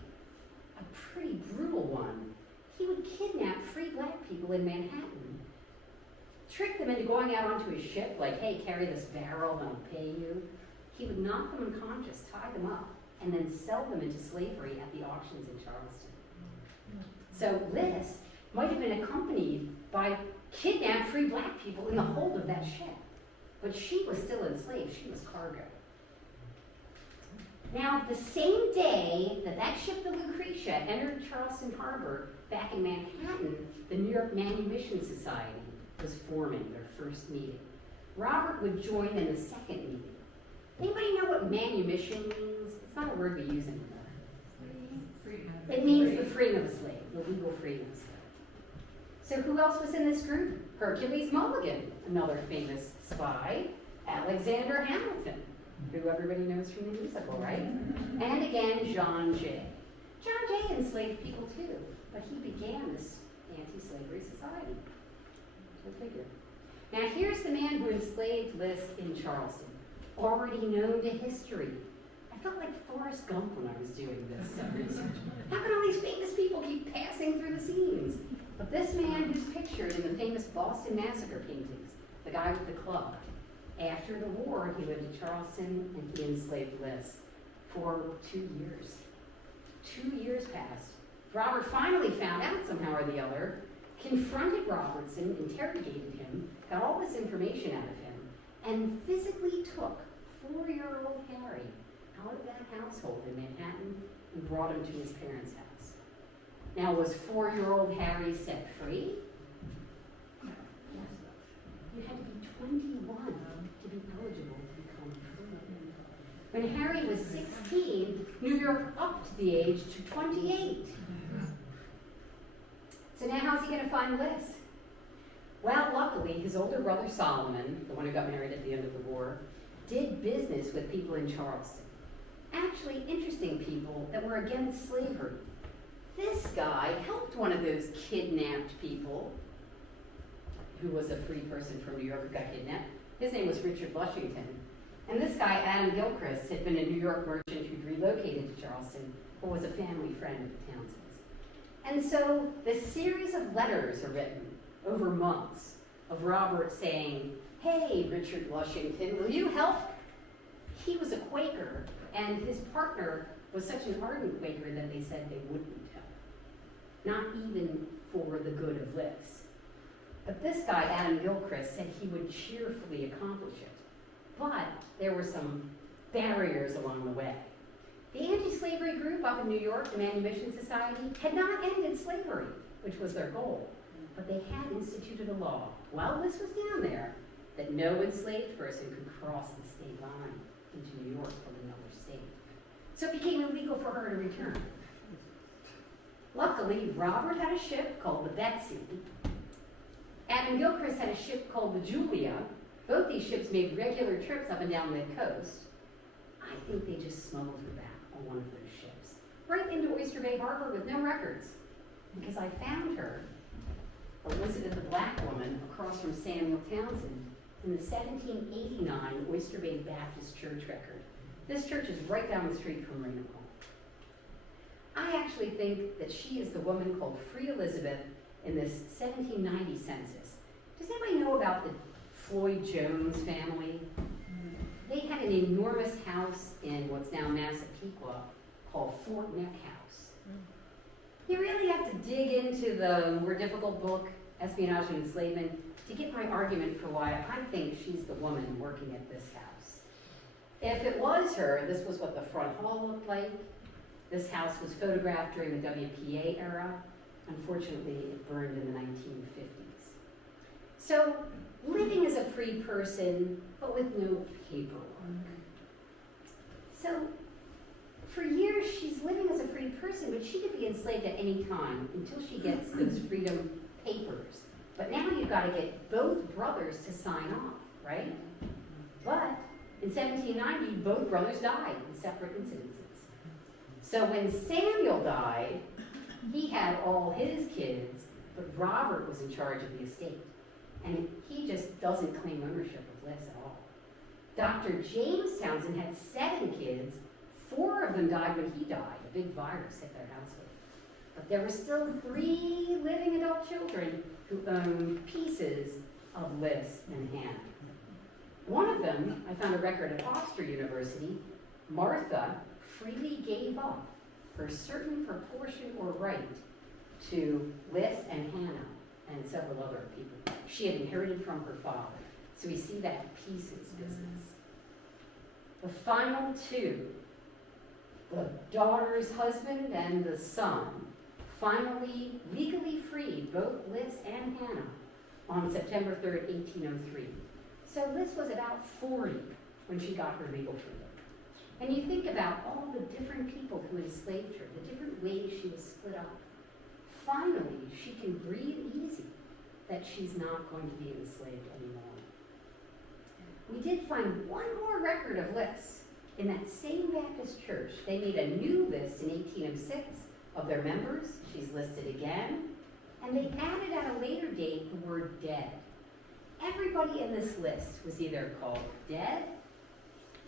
a pretty brutal one. He would kidnap free black people in Manhattan, trick them into going out onto his ship, like, hey, carry this barrel and I'll pay you. He would knock them unconscious, tie them up, and then sell them into slavery at the auctions in Charleston. So Liss might have been accompanied by kidnapped free black people in the hold of that ship. But she was still enslaved, she was cargo. Now, the same day that that ship, the Lucretia, entered Charleston Harbor back in Manhattan, the New York Manumission Society was forming their first meeting. Robert would join in the second meeting. Anybody know what manumission means? It's not a word we use anymore. It means the freeing of a slave, the legal freeing of a slave. So who else was in this group? Hercules Mulligan, another famous spy. Alexander Hamilton, who everybody knows from the musical, right? And again, John Jay. John Jay enslaved people too, but he began this anti-slavery society. Go figure. Now here's the man who enslaved Liss in Charleston, already known to history. I felt like Forrest Gump when I was doing this research. How can all these famous people keep passing through the scenes? But this man who's pictured in the famous Boston Massacre paintings, the guy with the club, after the war, he went to Charleston and he enslaved Liss for 2 years. 2 years passed. Robert finally found out somehow or the other, confronted Robertson, interrogated him, got all this information out of him, and physically took 4-year-old Harry out of that household in Manhattan and brought him to his parents' house. Now, was 4-year-old Harry set free? No. You had to be 21 to be eligible to become free. When Harry was 16, New York upped the age to 28. So now how's he going to find Liss? Well, luckily, his older brother Solomon, the one who got married at the end of the war, did business with people in Charleston. Actually, interesting people that were against slavery. This guy helped one of those kidnapped people, who was a free person from New York who got kidnapped. His name was Richard Lushington. And this guy, Adam Gilchrist, had been a New York merchant who'd relocated to Charleston, but was a family friend of the Townsends. And so the series of letters are written over months of Robert saying, hey, Richard Lushington, will you help? He was a Quaker, and his partner was such an ardent Quaker that they said they wouldn't help. Not even for the good of Liss. But this guy, Adam Gilchrist, said he would cheerfully accomplish it. But there were some barriers along the way. The anti-slavery group up in New York, the Manumission Society, had not ended slavery, which was their goal. But they had instituted a law, while Liss was down there, that no enslaved person could cross the state line into New York from another state. So it became illegal for her to return. Luckily, Robert had a ship called the Betsy. Adam Gilchrist had a ship called the Julia. Both these ships made regular trips up and down the coast. I think they just smuggled her back on one of those ships, right into Oyster Bay Harbor with no records. Because I found her, Elizabeth the Black Woman, across from Samuel Townsend, in the 1789 Oyster Bay Baptist Church record. This church is right down the street from Raynham Hall. I actually think that she is the woman called Free Elizabeth in this 1790 census. Does anybody know about the Floyd Jones family? They had an enormous house in what's now Massapequa called Fort Neck House. You really have to dig into the more difficult book, Espionage and Enslavement, to get my argument for why I think she's the woman working at this house. If it was her, this was what the front hall looked like. This house was photographed during the WPA era. Unfortunately, it burned in the 1950s. So, living as a free person, but with no paperwork. So, for years, she's living as a free person, but she could be enslaved at any time until she gets those freedom papers. But now you've got to get both brothers to sign off, right? But in 1790, both brothers died in separate incidences. So when Samuel died, he had all his kids but Robert was in charge of the estate, and he just doesn't claim ownership of Liss at all. Dr. James Townsend had 7 kids. 4 of them died when he died. A big virus hit their household. But there were still 3 living adult children who owned pieces of Liss and Hannah. One of them, I found a record at Oxford University, Martha freely gave up her certain proportion or right to Liss and Hannah and several other people. She had inherited from her father. So we see that pieces business. The final 2, the daughter's husband and the son, finally legally freed both Liss and Hannah on September 3rd, 1803. So Liss was about 40 when she got her legal freedom. And you think about all the different people who enslaved her, the different ways she was split up. Finally, she can breathe easy that she's not going to be enslaved anymore. We did find one more record of Liss. In that same Baptist church, they made a new list in 1806 of their members. She's listed again. And they added at a later date the word dead. Everybody in this list was either called dead,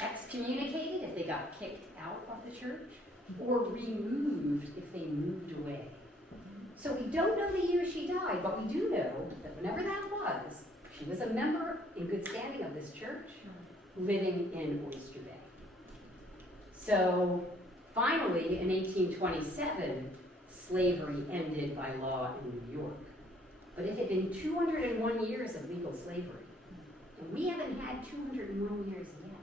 excommunicated if they got kicked out of the church, or removed if they moved away. So we don't know the year she died, but we do know that whenever that was, she was a member in good standing of this church, living in Oyster Bay. So finally, in 1827, slavery ended by law in New York. But it had been 201 years of legal slavery. And we haven't had 201 years yet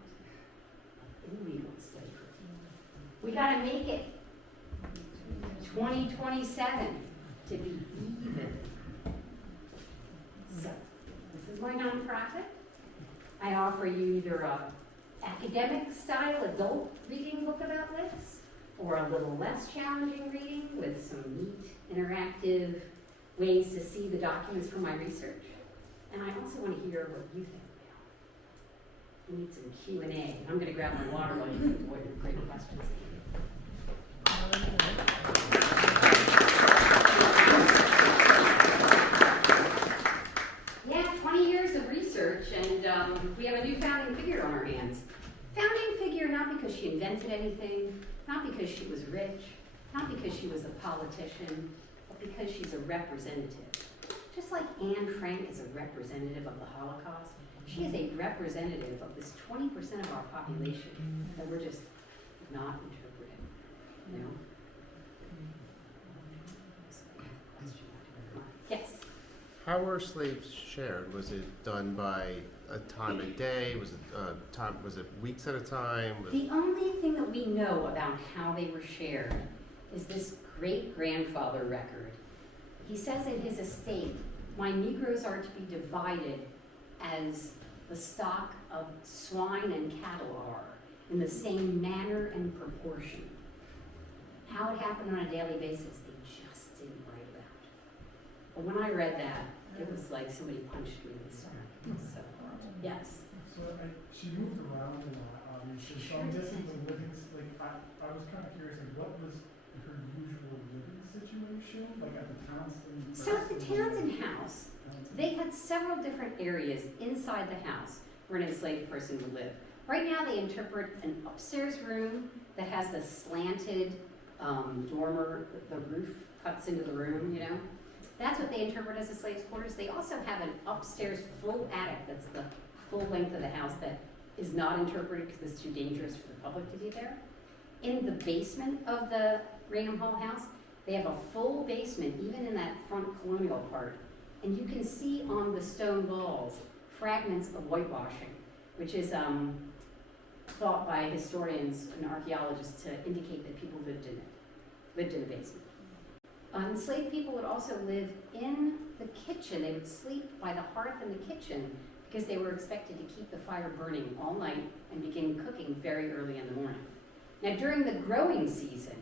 of illegal slavery. We got to make it 2027 to be even. So, this is my nonprofit. I offer you either a academic style adult reading book about Liss, or a little less challenging reading with some neat interactive ways to see the documents from my research. And I also want to hear what you think about it. We need some Q&A. I'm going to grab my water while you think what your great questions. Yeah, 20 years of research, and we have a new founding figure on our hands. Founding figure not because she invented anything, not because she was rich, not because she was a politician, but because she's a representative. Just like Anne Frank is a representative of the Holocaust, she is a representative of this 20% of our population that we're just not interpreting, you know? Yes? How were slaves shared? Was it done by a time of day? Was it weeks at a time? The only thing that we know about how they were shared is this great-grandfather record. He says in his estate, my Negroes are to be divided as the stock of swine and cattle are, in the same manner and proportion. How it happened on a daily basis, they just didn't write about. But when I read that, it was like somebody punched me in the stomach. So, yes. So she moved around a lot, obviously. So I'm guessing the living, I was kind of curious, what was her usual living situation, at the Townsend? So at the Townsend house, they had several different areas inside the house where an enslaved person would live. Right now they interpret an upstairs room that has the slanted dormer, the roof cuts into the room, you know. That's what they interpret as a slave's quarters. They also have an upstairs full attic that's the full length of the house that is not interpreted because it's too dangerous for the public to be there. In the basement of the Raynham Hall house, they have a full basement, even in that front colonial part. And you can see on the stone walls fragments of whitewashing, which is thought by historians and archaeologists to indicate that people lived in the basement. Enslaved people would also live in the kitchen. They would sleep by the hearth in the kitchen because they were expected to keep the fire burning all night and begin cooking very early in the morning. Now, during the growing season,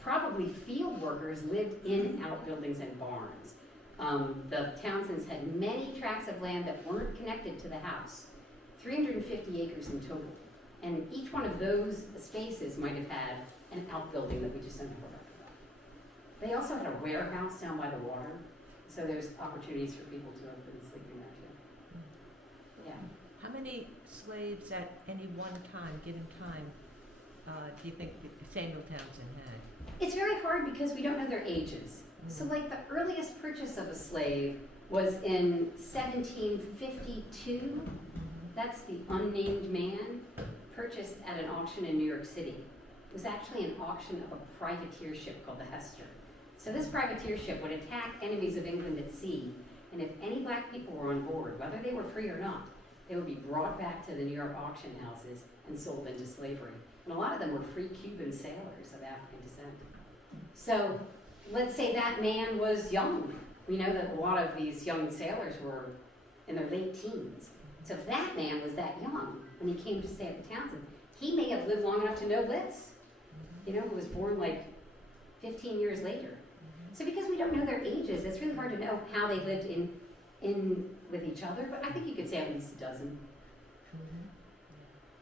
probably field workers lived in outbuildings and barns. The Townsends had many tracts of land that weren't connected to the house, 350 acres in total. And each one of those spaces might have had an outbuilding that we just don't know about. The They also had a warehouse down by the water, so there's opportunities for people to have been sleeping there too. Yeah. How many slaves at any one time, given time, do you think Samuel Townsend had? It's very hard because we don't know their ages. So like the earliest purchase of a slave was in 1752. That's the unnamed man purchased at an auction in New York City. It was actually an auction of a privateer ship called the Hester. So this privateer ship would attack enemies of England at sea, and if any black people were on board, whether they were free or not, they would be brought back to the New York auction houses and sold into slavery. And a lot of them were free Cuban sailors of African descent. So let's say that man was young. We know that a lot of these young sailors were in their late teens. So if that man was that young when he came to stay at the Townsend, he may have lived long enough to know Liss, who was born like 15 years later. So because we don't know their ages, it's really hard to know how they lived in with each other, but I think you could say at least a dozen.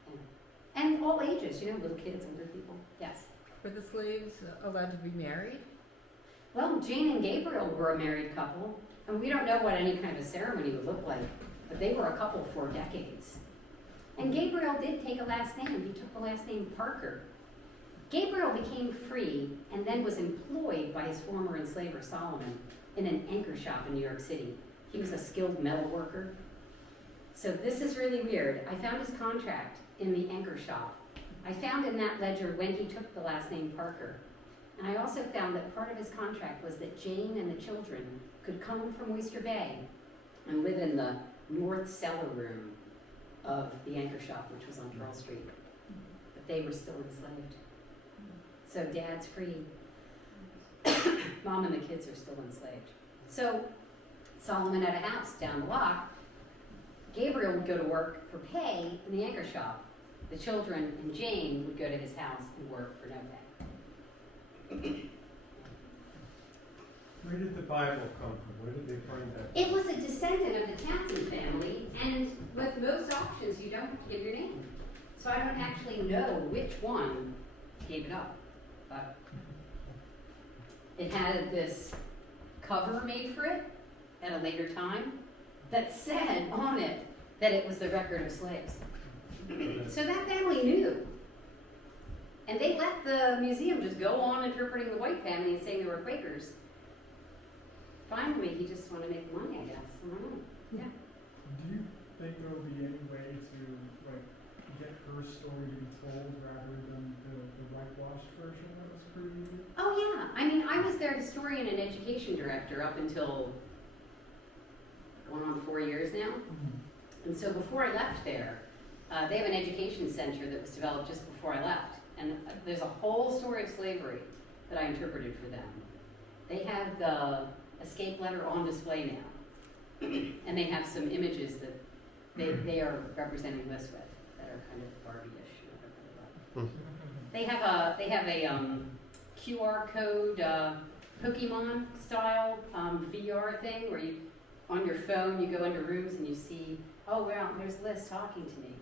Yeah. And all ages, little kids, older people. Yes. Were the slaves allowed to be married? Well, Jane and Gabriel were a married couple, and we don't know what any kind of a ceremony would look like, but they were a couple for decades. And Gabriel did take a last name. He took the last name Parker. Gabriel became free and then was employed by his former enslaver, Solomon, in an anchor shop in New York City. He was a skilled metal worker. So this is really weird. I found his contract in the anchor shop. I found in that ledger when he took the last name Parker. And I also found that part of his contract was that Jane and the children could come from Oyster Bay and live in the north cellar room of the anchor shop, which was on Charles Street. But they were still enslaved. So dad's free. Mom and the kids are still enslaved. So Solomon had a house down the block. Gabriel would go to work for pay in the anchor shop. The children and Jane would go to his house and work for no pay. Where did the Bible come from? Where did they find that? It was a descendant of the Townsend family, and with most auctions, you don't have to give your name. So I don't actually know which one gave it up. But it had this cover made for it at a later time that said on it that it was the record of slaves. So that family knew. And they let the museum just go on interpreting the white family and saying they were Quakers. Finally, he just wanted to make money, I guess. I don't know. Yeah. Do you think there will be any way to get her story to be told rather than the whitewashed version that was created? Oh yeah. I mean, I was their historian and education director up until going on 4 years now. And so before I left there, they have an education center that was developed just before I left. And there's a whole story of slavery that I interpreted for them. They have the escape letter on display now. And they have some images that they are representing Liss with that are kind of Barbie-ish. They have a QR code Pokemon style VR thing where you on your phone you go into rooms and you see, oh wow, there's Liss talking to me.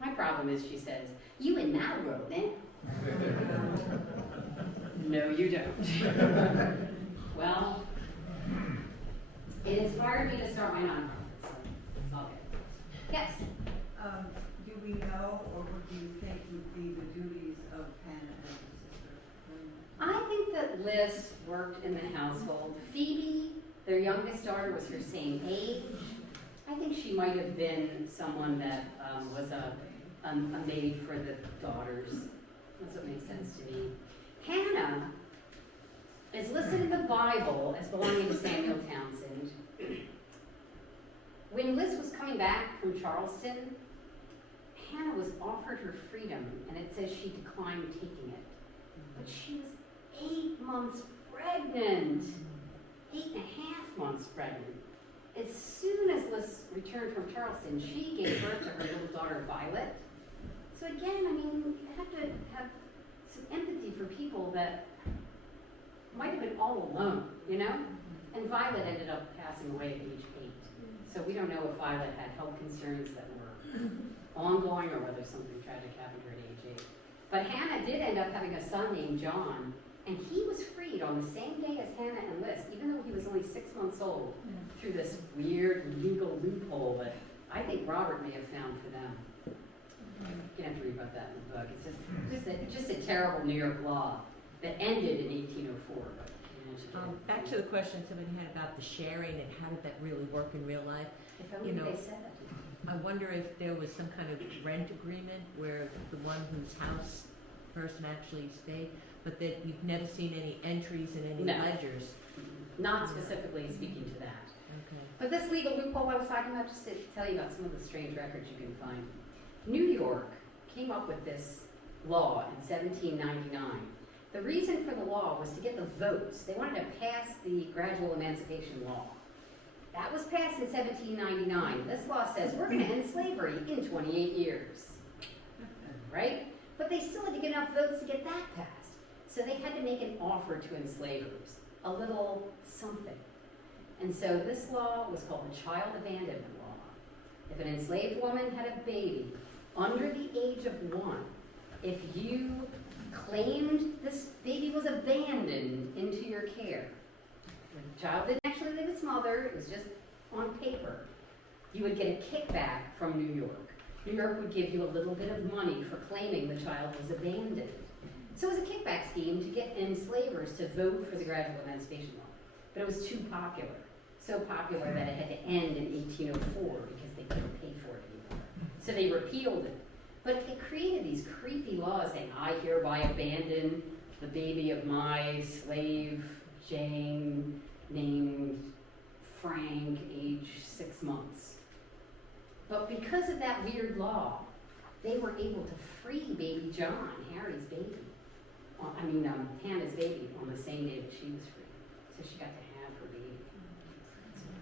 My problem is, she says, you in that world, eh? No, you don't. Well, it inspired me to start my nonprofit, so it's all good. Yes? Do we know, or what do you think would be the duties of Hannah and her sister? I think that Liss worked in the household. Phoebe, their youngest daughter, was her same age. I think she might have been someone that was a maid for the daughters. That's what makes sense to me. Hannah is listed in the Bible as belonging to Samuel Townsend. When Liss was coming back from Charleston, Hannah was offered her freedom, and it says she declined taking it. But she was 8 months pregnant. 8.5 months pregnant. As soon as Liss returned from Charleston, she gave birth to her little daughter, Violet. So again, I mean, you have to have some empathy for people that might have been all alone, And Violet ended up passing away at age 8. So we don't know if Violet had health concerns that were ongoing or whether something tragic happened to her at age 8. But Hannah did end up having a son named John, And he was freed on the same day as Hannah and Liss, even though he was only 6 months old, through this weird legal loophole that I think Robert may have found for them. You have to read about that in the book. It's just a terrible New York law that ended in 1804. But managed to Back to the question somebody had about the sharing and how did that really work in real life. if only you know, they said that. I wonder if there was some kind of rent agreement where the one whose house person actually stayed, but that you've never seen any entries in any No. ledgers. Not specifically speaking to that. Okay. But this legal loophole I was talking about, just to tell you about some of the strange records you can find. New York came up with this law in 1799. The reason for the law was to get the votes. They wanted to pass the gradual emancipation law. That was passed in 1799. This law says we're going to end slavery in 28 years. Right? But they still had to get enough votes to get that passed. So they had to make an offer to enslavers, a little something. And so this law was called the Child Abandonment Law. If an enslaved woman had a baby under the age of 1, if you claimed this baby was abandoned into your care, the child didn't actually live with its mother, it was just on paper, you would get a kickback from New York. New York would give you a little bit of money for claiming the child was abandoned. So it was a kickback scheme to get enslavers to vote for the gradual emancipation law. But it was too popular. So popular that it had to end in 1804 because they couldn't pay for it anymore. So they repealed it. But it created these creepy laws saying, I hereby abandon the baby of my slave, Jane, named Frank, age 6 months. But because of that weird law, they were able to free baby John, Harry's baby. Hannah's baby on the same day that she was free. So she got to have her baby.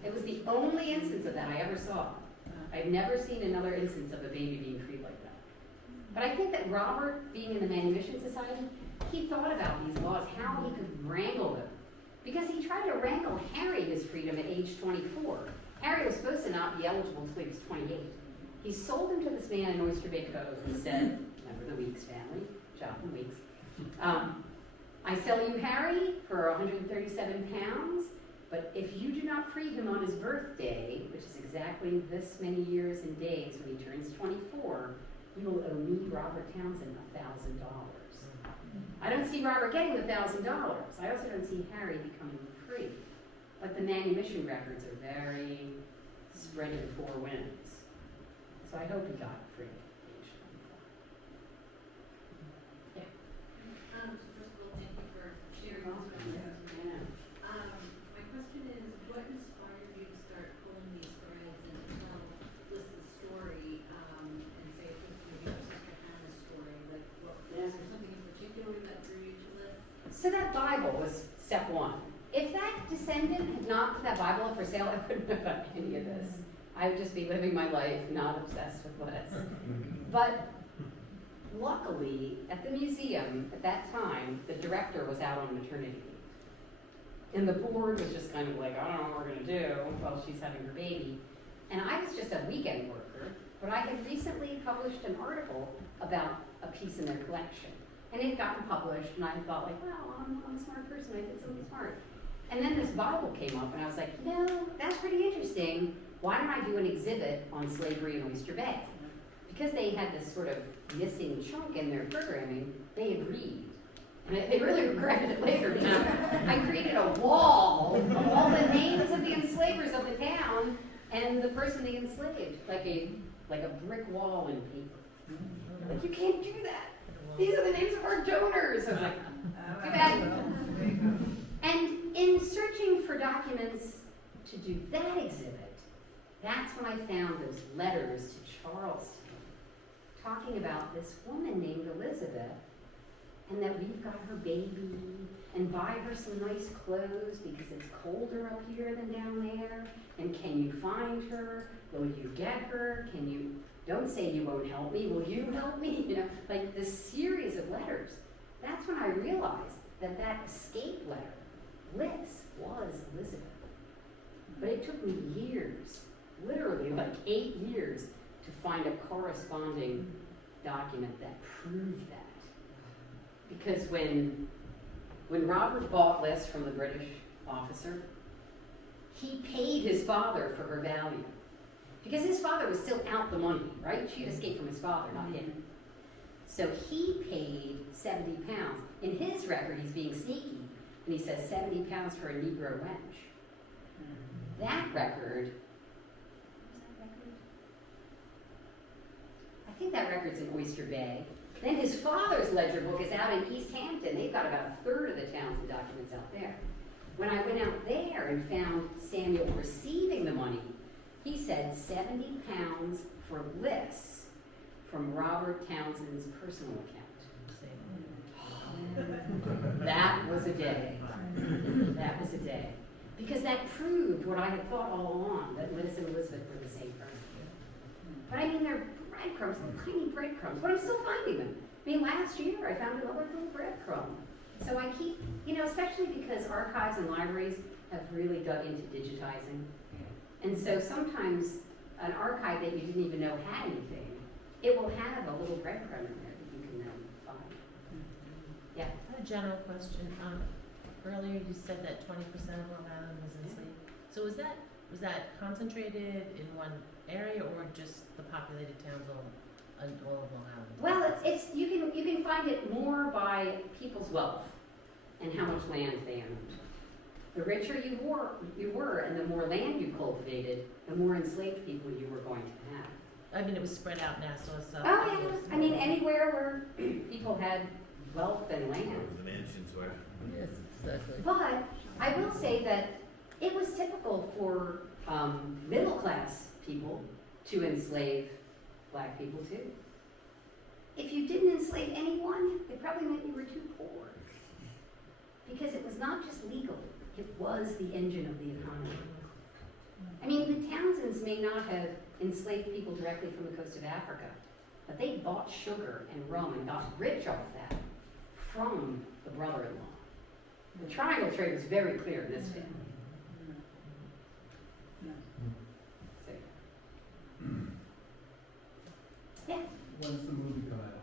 It was the only instance of that I ever saw. I've never seen another instance of a baby being freed like that. But I think that Robert, being in the Manumission Society, he thought about these laws, how he could wrangle them. Because he tried to wrangle Harry his freedom at age 24. Harry was supposed to not be eligible until he was 28. He sold him to this man in Oyster Bay Cove and said, remember the Weeks family, Jonathan Weeks, I sell you Harry for 137 pounds, but if you do not free him on his birthday, which is exactly this many years and days when he turns 24, you will owe me, Robert Townsend, $1,000. I don't see Robert getting the $1,000. I also don't see Harry becoming free. But the manumission records are very spread to the 4 winds. So I hope he got free. Yeah. First of all, thank you for sharing this with us. My question is, what inspired you to start pulling these threads and to tell Liss's story, and say, I think maybe your sister Hannah's story? Like, was there something in particular that drew you to this? So that Bible was step 1. If that descendant had not put that Bible up for sale, I wouldn't have done any of this. I would just be living my life, not obsessed with Liss. But luckily, at the museum at that time, the director was out on maternity leave. And the board was just kind of like, I don't know what we're going to do while she's having her baby. And I was just a weekend worker, but I had recently published an article about a piece in their collection. And it had gotten published, and I thought, like, well, I'm a smart person, I did something smart. And then this Bible came up, and I was like, that's pretty interesting. Why don't I do an exhibit on slavery in Oyster Bay? Because they had this sort of missing chunk in their programming, they agreed. And they really regretted it later. I created a wall of all the names of the enslavers of the town and the person they enslaved, like a brick wall in paper. Like, you can't do that. These are the names of our donors. I was like, too bad. And in searching for documents to do that exhibit, that's when I found those letters to Charleston talking about this woman named Elizabeth, and that we've got her baby, and buy her some nice clothes because it's colder up here than down there, and can you find her? Will you get her? Don't say you won't help me, will you help me? Like this series of letters. That's when I realized that escape letter, Liss, was Elizabeth. But it took me years, literally like 8 years, to find a corresponding document that proved that. Because when when Robert bought Liss from the British officer, he paid his father for her value. Because his father was still out the money, right? She had escaped from his father, not him. So he paid 70 pounds. In his record, he's being sneaky, and he says 70 pounds for a Negro wench. That record, I think that record's in Oyster Bay. Then his father's ledger book is out in East Hampton. They've got about a third of the Townsend documents out there. When I went out there and found Samuel receiving the money, he said 70 pounds for Liss from Robert Townsend's personal account. That was a day. That was a day. Because that proved what I had thought all along, that Liss and Elizabeth were the same person. But I mean, they're breadcrumbs, tiny breadcrumbs, but I'm still finding them. I mean, last year I found another little breadcrumb. So I keep, especially because archives and libraries have really dug into digitizing. And so sometimes an archive that you didn't even know had anything, it will have a little breadcrumb in there that you can find. Yeah. I have a general question. Earlier you said that 20% of Long Island was enslaved. So was that concentrated in one area or just the populated towns all of Long Island? Well, it's you can find it more by people's wealth and how much land they owned. The richer you were, and the more land you cultivated, the more enslaved people you were going to have. I mean, it was spread out Nassau, Suffolk. Oh yeah, I mean anywhere where people had wealth and land. The mansions were. Yes, exactly. But I will say that it was typical for middle class people to enslave black people too. If you didn't enslave anyone, it probably meant you were too poor. Because it was not just legal, it was the engine of the economy. I mean, the Townsends may not have enslaved people directly from the coast of Africa, but they bought sugar and rum and got rich off that from the brother-in-law. The triangle trade was very clear in this family. So, yeah. When's the movie come out?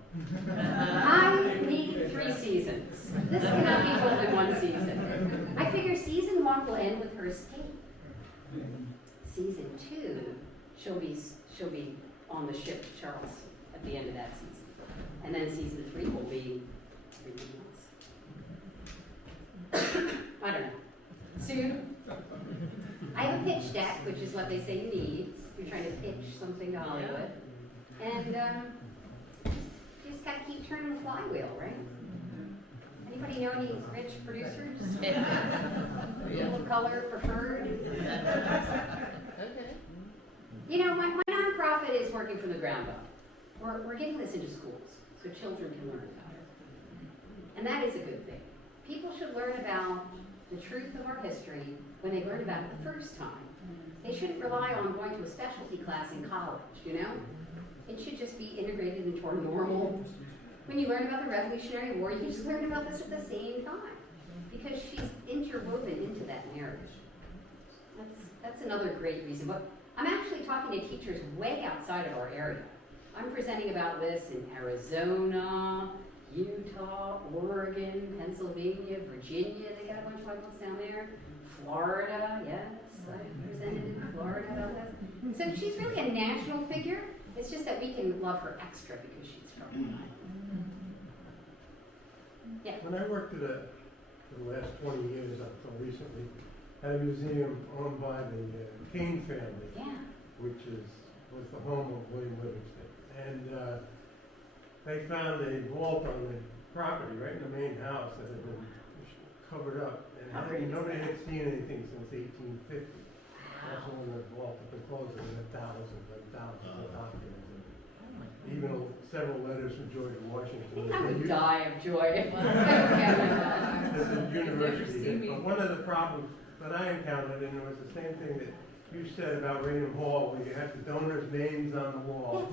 I need 3 seasons. This cannot be told in 1 season. I figure season 1 will end with her escape. Season 2, she'll be on the ship to Charleston at the end of that season. And then season 3 will be everything else. I don't know. Soon. I have a pitch deck, which is what they say you need if you're trying to pitch something to Hollywood. And you just gotta keep turning the flywheel, right? Anybody know any rich producers? Yellow color preferred? Okay. My nonprofit is working from the ground up. We're getting this into schools so children can learn about it. And that is a good thing. People should learn about the truth of our history when they learn about it the first time. They shouldn't rely on going to a specialty class in college, It should just be integrated into our normal. When you learn about the Revolutionary War, you just learn about this at the same time. Because she's interwoven into that narrative. That's another great reason. But I'm actually talking to teachers way outside of our area. I'm presenting about this in Arizona, Utah, Oregon, Pennsylvania, Virginia. They got a bunch of white folks down there. Florida, yes, I presented in Florida about this. So she's really a national figure. It's just that we can love her extra because she's from Long Island. Yeah. When I worked for the last 20 years up until recently, at a museum owned by the Kane family, Yeah. which was the home of William Livingston. And they found a vault on the property, right in the main house, that had been covered up. And nobody had seen anything since 1850. That's when the vault had been closed, and thousands and thousands of documents. Even several letters from George Washington. I would die of joy. As a university. But one of the problems that I encountered, and it was the same thing that you said about Raynham Hall, where you have the donors' names on the wall,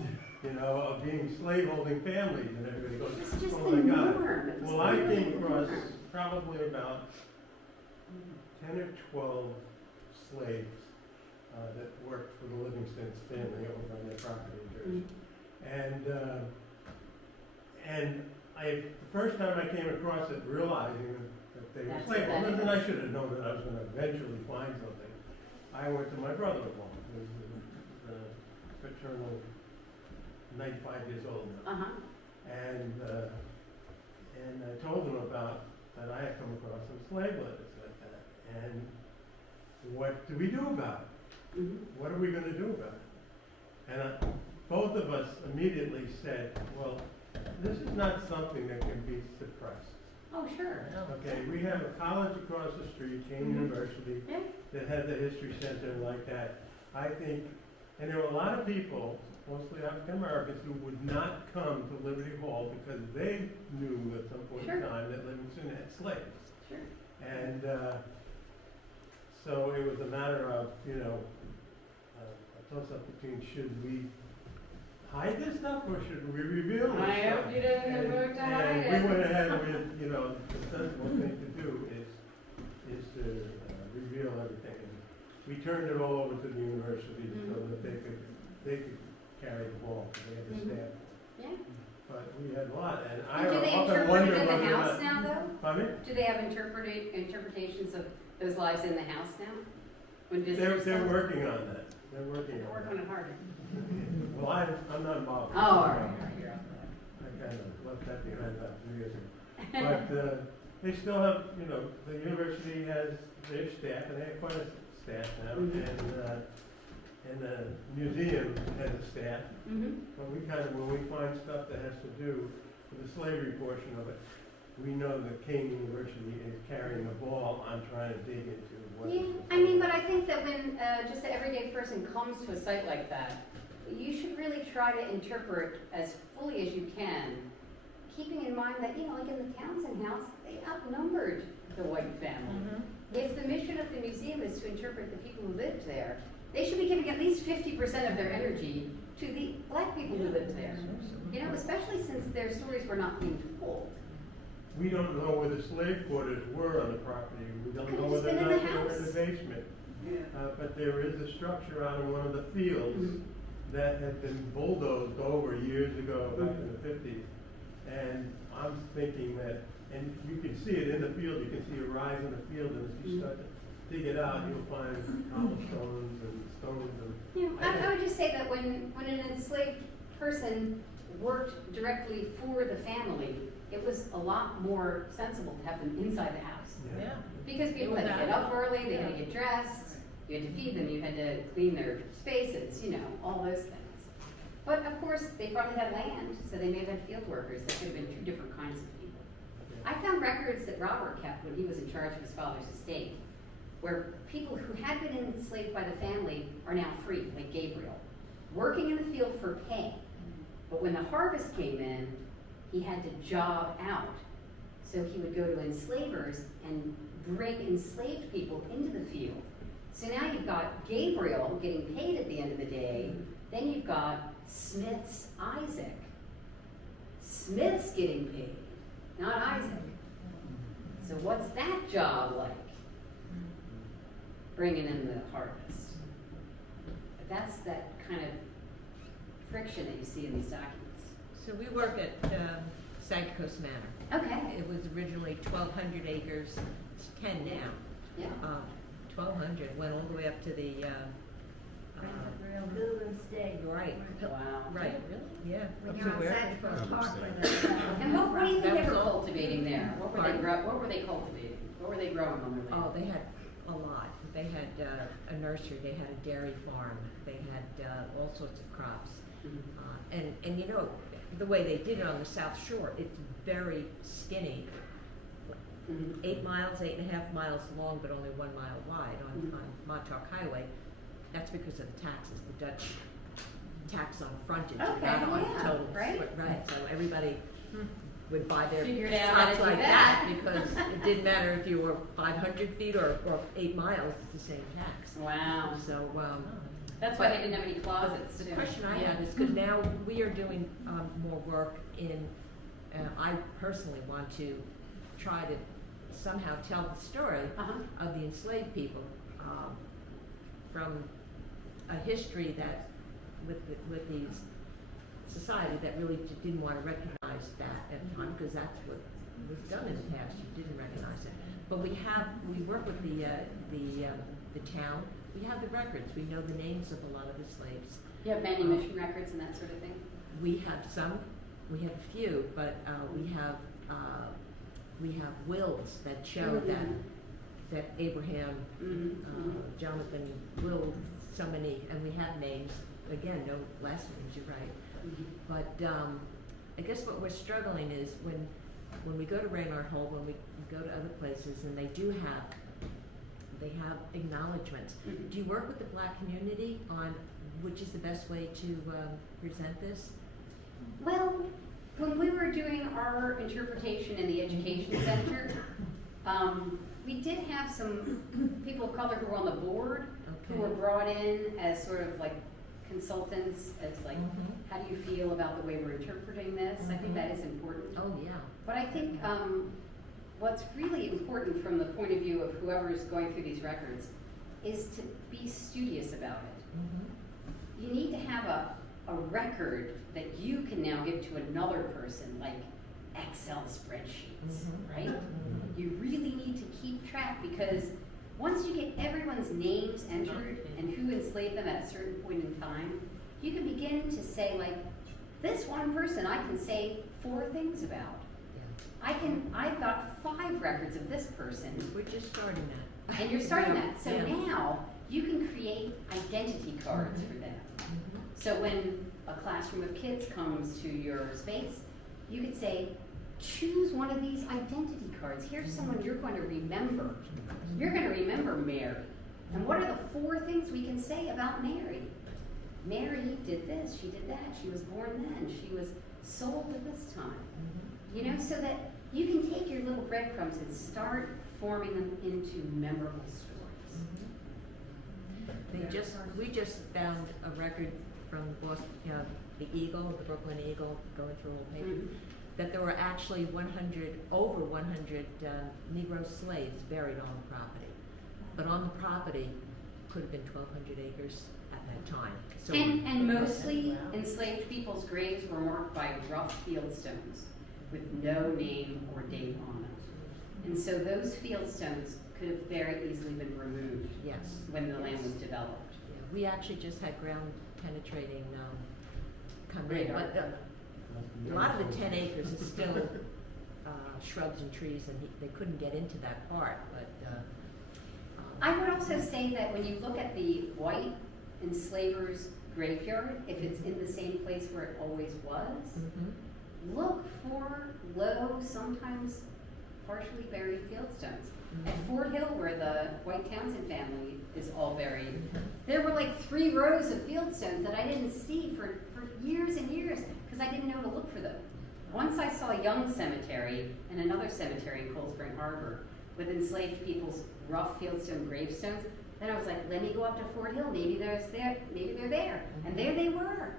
of being slaveholding families, and everybody goes, It's just oh the my God. norm. Well, I came across probably about 10 or 12 slaves that worked for the Livingston's family over on their property in Jersey. And the first time I came across it, realizing that see what that Well, is. then I should have known that I was gonna eventually find something. I went to my brother-in-law, who's paternal, 95 years old now. Uh-huh. And I told him about, that I had come across some slave letters like that. And what do we do about it? Mhm. What are we gonna do about it? And both of us immediately said, well, this is not something that can be suppressed. Oh, sure. Okay, we have a college across the street, Kane Mhm. University, Yeah. that has a history center like that. I think, and there were a lot of people, mostly African Americans, who would not come to Liberty Hall because they knew at some point in Sure. time that Livingston had slaves. Sure. And so it was a matter of, a toss-up between should we hide this stuff or should we reveal this I stuff? hope you didn't vote to hide And it. we went ahead with, the sensible thing to do is to reveal everything. And we turned it all over to the university so Mhm. that they could carry the ball. They had the Mhm. staff. Yeah. But we had a lot, and I And do they often interpret wonder it in whether the or house not. now, though? Pardon me? Do they have interpretations of those lives in the house now? When They're visitors come? working on that. They're working They're on working that. it hard. Well, I'm not involved. Oh, all right. I kind of left that behind about 2 years ago. But they still have, the university has their staff, and they have quite a staff now, Mhm. and the museum has a staff. Mm-hmm. But we when we find stuff that has to do with the slavery portion of it, we know that King University is carrying the ball on trying to dig into what. Yeah, this is I mean, all but I think that when just the everyday person comes to a site like that, you should really try to interpret as fully as you can, keeping in mind that, like in the Townsend house, they outnumbered the white family. Mhm. If the mission of the museum is to interpret the people who lived there, they should be giving at least 50% of their energy to the black people who lived there. Especially since their stories were not being told. We don't know where the slave quarters were on the property. We don't Could've know just whether or been in not the they were in house. the basement. Yeah. But there is a structure out in one of the fields Mhm. that had been bulldozed over years ago, back in the 50s. And I'm thinking that, and you can see it in the field, you can see a rise in the field, and as you start to dig it out, you'll find cobblestones and stones and. I would just say that when an enslaved person worked directly for the family, it was a lot more sensible to have them inside the house. Yeah. Because people had to get up early, they had to get dressed, you had to feed them, you had to clean their spaces, all those things. But of course, they probably had land, so they may have had field workers, that could have been two different kinds of people. I found records that Robert kept when he was in charge of his father's estate, where people who had been enslaved by the family are now free, like Gabriel, working in the field for pay. But when the harvest came in, he had to job out. So he would go to enslavers and bring enslaved people into the field. So now you've got Gabriel getting paid at the end of the day, then you've got Smith's Isaac. Smith's getting paid, not Isaac. So what's that job like? Bringing in the harvest. But that's that kind of friction that you see in these documents. So we work at Sag Coast Manor. Okay. It was originally 1,200 acres, it's 10 now. Yeah. 1,200, went all the way up to the, Build and stay. right, Wow. right, Really? yeah. When Up you're to on where? Sag Coast Park Upstate. with it. And what do you think That they was were all- cultivating there? What were they cultivating? What were they growing on their land? Oh, they had a lot. They had a nursery, they had a dairy farm, they had all sorts of crops. Mhm. And the way they did it on the South Shore, it's very skinny. Mhm. 8 miles, 8.5 miles long, but only 1 mile wide on Montauk Highway. That's because of the taxes, the Dutch tax on frontage, Okay, not on yeah, total. right. Right, so everybody would buy their Figured out how to plots do like that. because it didn't matter if you were 500 feet or 8 miles, it's the same tax. Wow. So, That's why they didn't have any closets, the too. question I have is, because now we are doing more work in, I personally want to try to somehow tell the story Uh-huh. of the enslaved people from a history that with these society that really didn't want to recognize that at the time, because that's what was done in the past, you didn't recognize it. But we work with the town, we have the records, we know the names of a lot of the slaves. You have manumission records and that sort of thing? We have some, we have a few, but we have wills that show that Abraham, Jonathan willed so many, and we have names, again, no last names, you're right. But I guess what we're struggling is when we go to Raynard Hall, when we go to other places, and they have acknowledgments. Do you work with the Black community on which is the best way to present this? Well, when we were doing our interpretation in the Education Center, we did have some people of color who were on the board who were brought in as sort of like consultants, as like, how do you feel about the way we're interpreting this? I think that is important. Oh, yeah. But I think what's really important from the point of view of whoever is going through these records is to be studious about it. You need to have a record that you can now give to another person, like Excel spreadsheets, right? You really need to keep track, because once you get everyone's names entered and who enslaved them at a certain point in time, you can begin to say, like, this one person I can say 4 things about. I've got 5 records of this person. We're just starting that. And you're starting that. So now you can create identity cards for them. So when a classroom of kids comes to your space, you could say, choose one of these identity cards. Here's someone you're going to remember. You're going to remember Mary. And what are the 4 things we can say about Mary? Mary did this, she did that, she was born then, she was sold at this time. You know, so that you can take your little breadcrumbs and start forming them into memorable stories. We just found a record from Boston, the Eagle, the Brooklyn Eagle, going through old papers, that there were actually over 100 Negro slaves buried on the property. But on the property could have been 1,200 acres at that time. So And mostly enslaved people's graves were marked by rough field stones with no name or date on them. And so those field stones could have very easily been removed when the land was developed. Yeah, we actually just had ground penetrating come in, but a lot of the 10 acres is still shrubs and trees, and they couldn't get into that part. But I would also say that when you look at the white enslavers' graveyard, if it's in the same place where it always was, look for low, sometimes partially buried fieldstones. At Fort Hill, where the White Townsend family is all buried, there were like 3 rows of fieldstones that I didn't see for years and years because I didn't know to look for them. Once I saw Young Cemetery and another cemetery in Cold Spring Harbor with enslaved people's rough fieldstone gravestones, then I was like, let me go up to Fort Hill, maybe they're there. And there they were,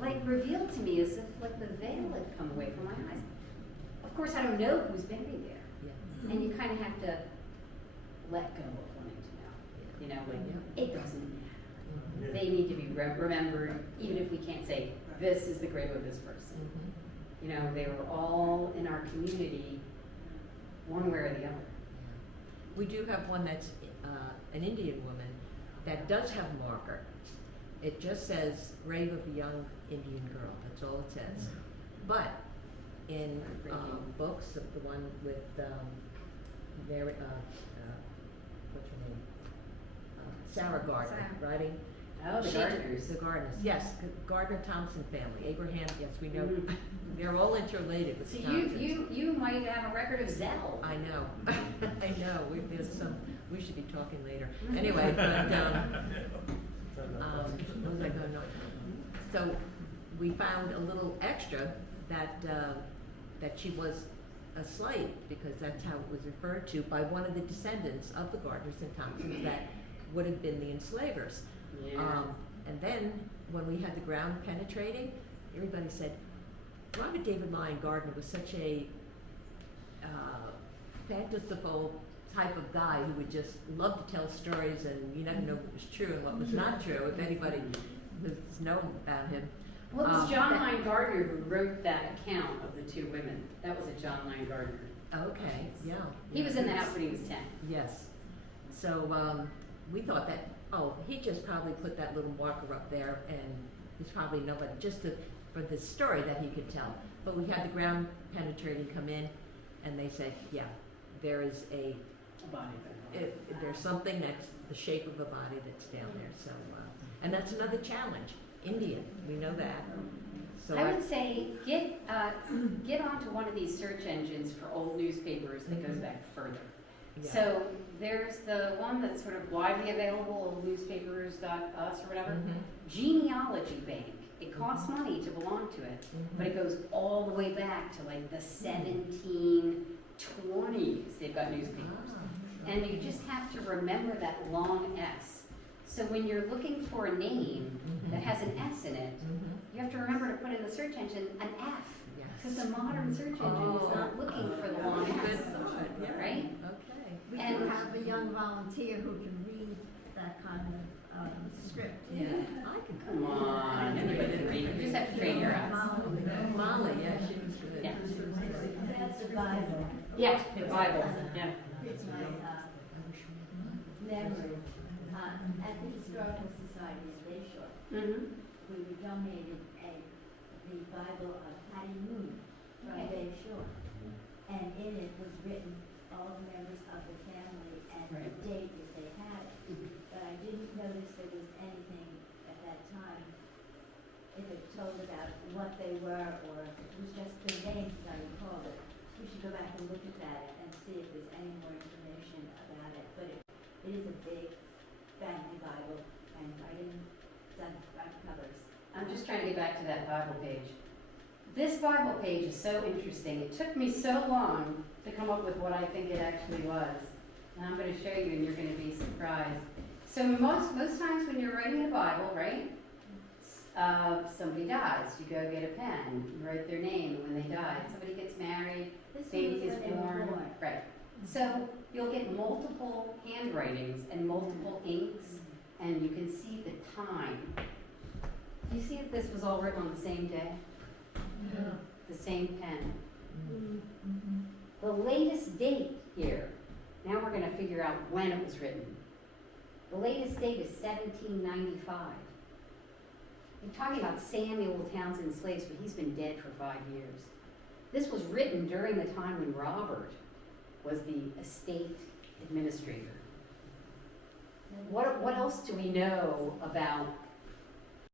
like revealed to me as if like the veil had come away from my eyes. Of course, I don't know who's buried there. And you kind of have to let go of wanting to know. You know, like, it doesn't matter. They need to be remembered, even if we can't say, this is the grave of this person. You know, they were all in our community, one way or the other. we do have one that's an Indian woman that does have a marker. It just says grave of a young Indian girl. That's all it says. But in books, the one with Mary, what's her name? Sarah Gardner writing. Oh, the Gardners. The Gardners, yes, Gardner Townsend family. Abraham, yes, we know. They're all interrelated with So the Townsends. you might have a record of Zell. I know, I know. There's some. We should be talking later. Anyway, but what was I going on? So we found a little extra that that she was a slave, because that's how it was referred to by one of the descendants of the Gardners and Townsends that would have been the enslavers. Yeah. And then when we had the ground penetrating, everybody said, Robert David Lyon Gardner was such a fanciful type of guy who would just love to tell stories, and you never know what was true and what was not true, if anybody was known about him. Well, it was John Lyon Gardner who wrote that account of the two women. That was a John Lyon Gardner. Okay, yeah. He was in the house when he was 10. Yes. So, we thought that, oh, he just probably put that little marker up there and he's probably nobody, just for the story that he could tell. But we had the ground penetrating come in and they said, yeah, there is there's something that's the shape of a body that's down there. So, and that's another challenge. Indian, we know that. So I would say get onto one of these search engines for old newspapers that goes back further. yeah. So there's the one that's sort of widely available, oldnewspapers.us or whatever. Genealogy Bank. It costs money to belong to it, but it goes all the way back to like the 1720s. They've got newspapers. And you just have to remember that long S. So when you're looking for a name that has an S in it, you have to remember to put in the search engine an F. Because the modern search engine is not looking for the long S. Yeah. Right? Okay. We And- can have a young volunteer who can read that kind of script. Yeah. I can Come on, anybody can read. You just have to train your eyes. Molly, yeah, she was good. Yeah. That's the Bible. Yeah, the Bible. Yeah. It's my memory. At the Historical Society in Bayshore, Mm-hmm. we were donated the Bible of Hattie Moon from Bayshore. And in it was written all the members of the family and the Right. date that they had it. But I didn't notice there was anything at that time, if it told about what they were or if it was just the names, as I recall it. We should go back and look at that and see if there's any more information about it. But it is a big family Bible, and I didn't done front covers. I'm just trying to get back to that Bible page. This Bible page is so interesting. It took me so long to come up with what I think it actually was. And I'm going to show you and you're going to be surprised. So most times when you're writing a Bible, right, somebody dies. You go get a pen, you write their name and when they died. Somebody gets married, This baby one was is when they were born. born. Right. So you'll get multiple handwritings and multiple inks and you can see the time. Do you see if this was all written on the same day? Yeah. The same pen. The latest date here, now we're going to figure out when it was written. The latest date is 1795. We're talking about Samuel Townsend slaves, but he's been dead for 5 years. This was written during the time when Robert was the estate administrator. What else do we know about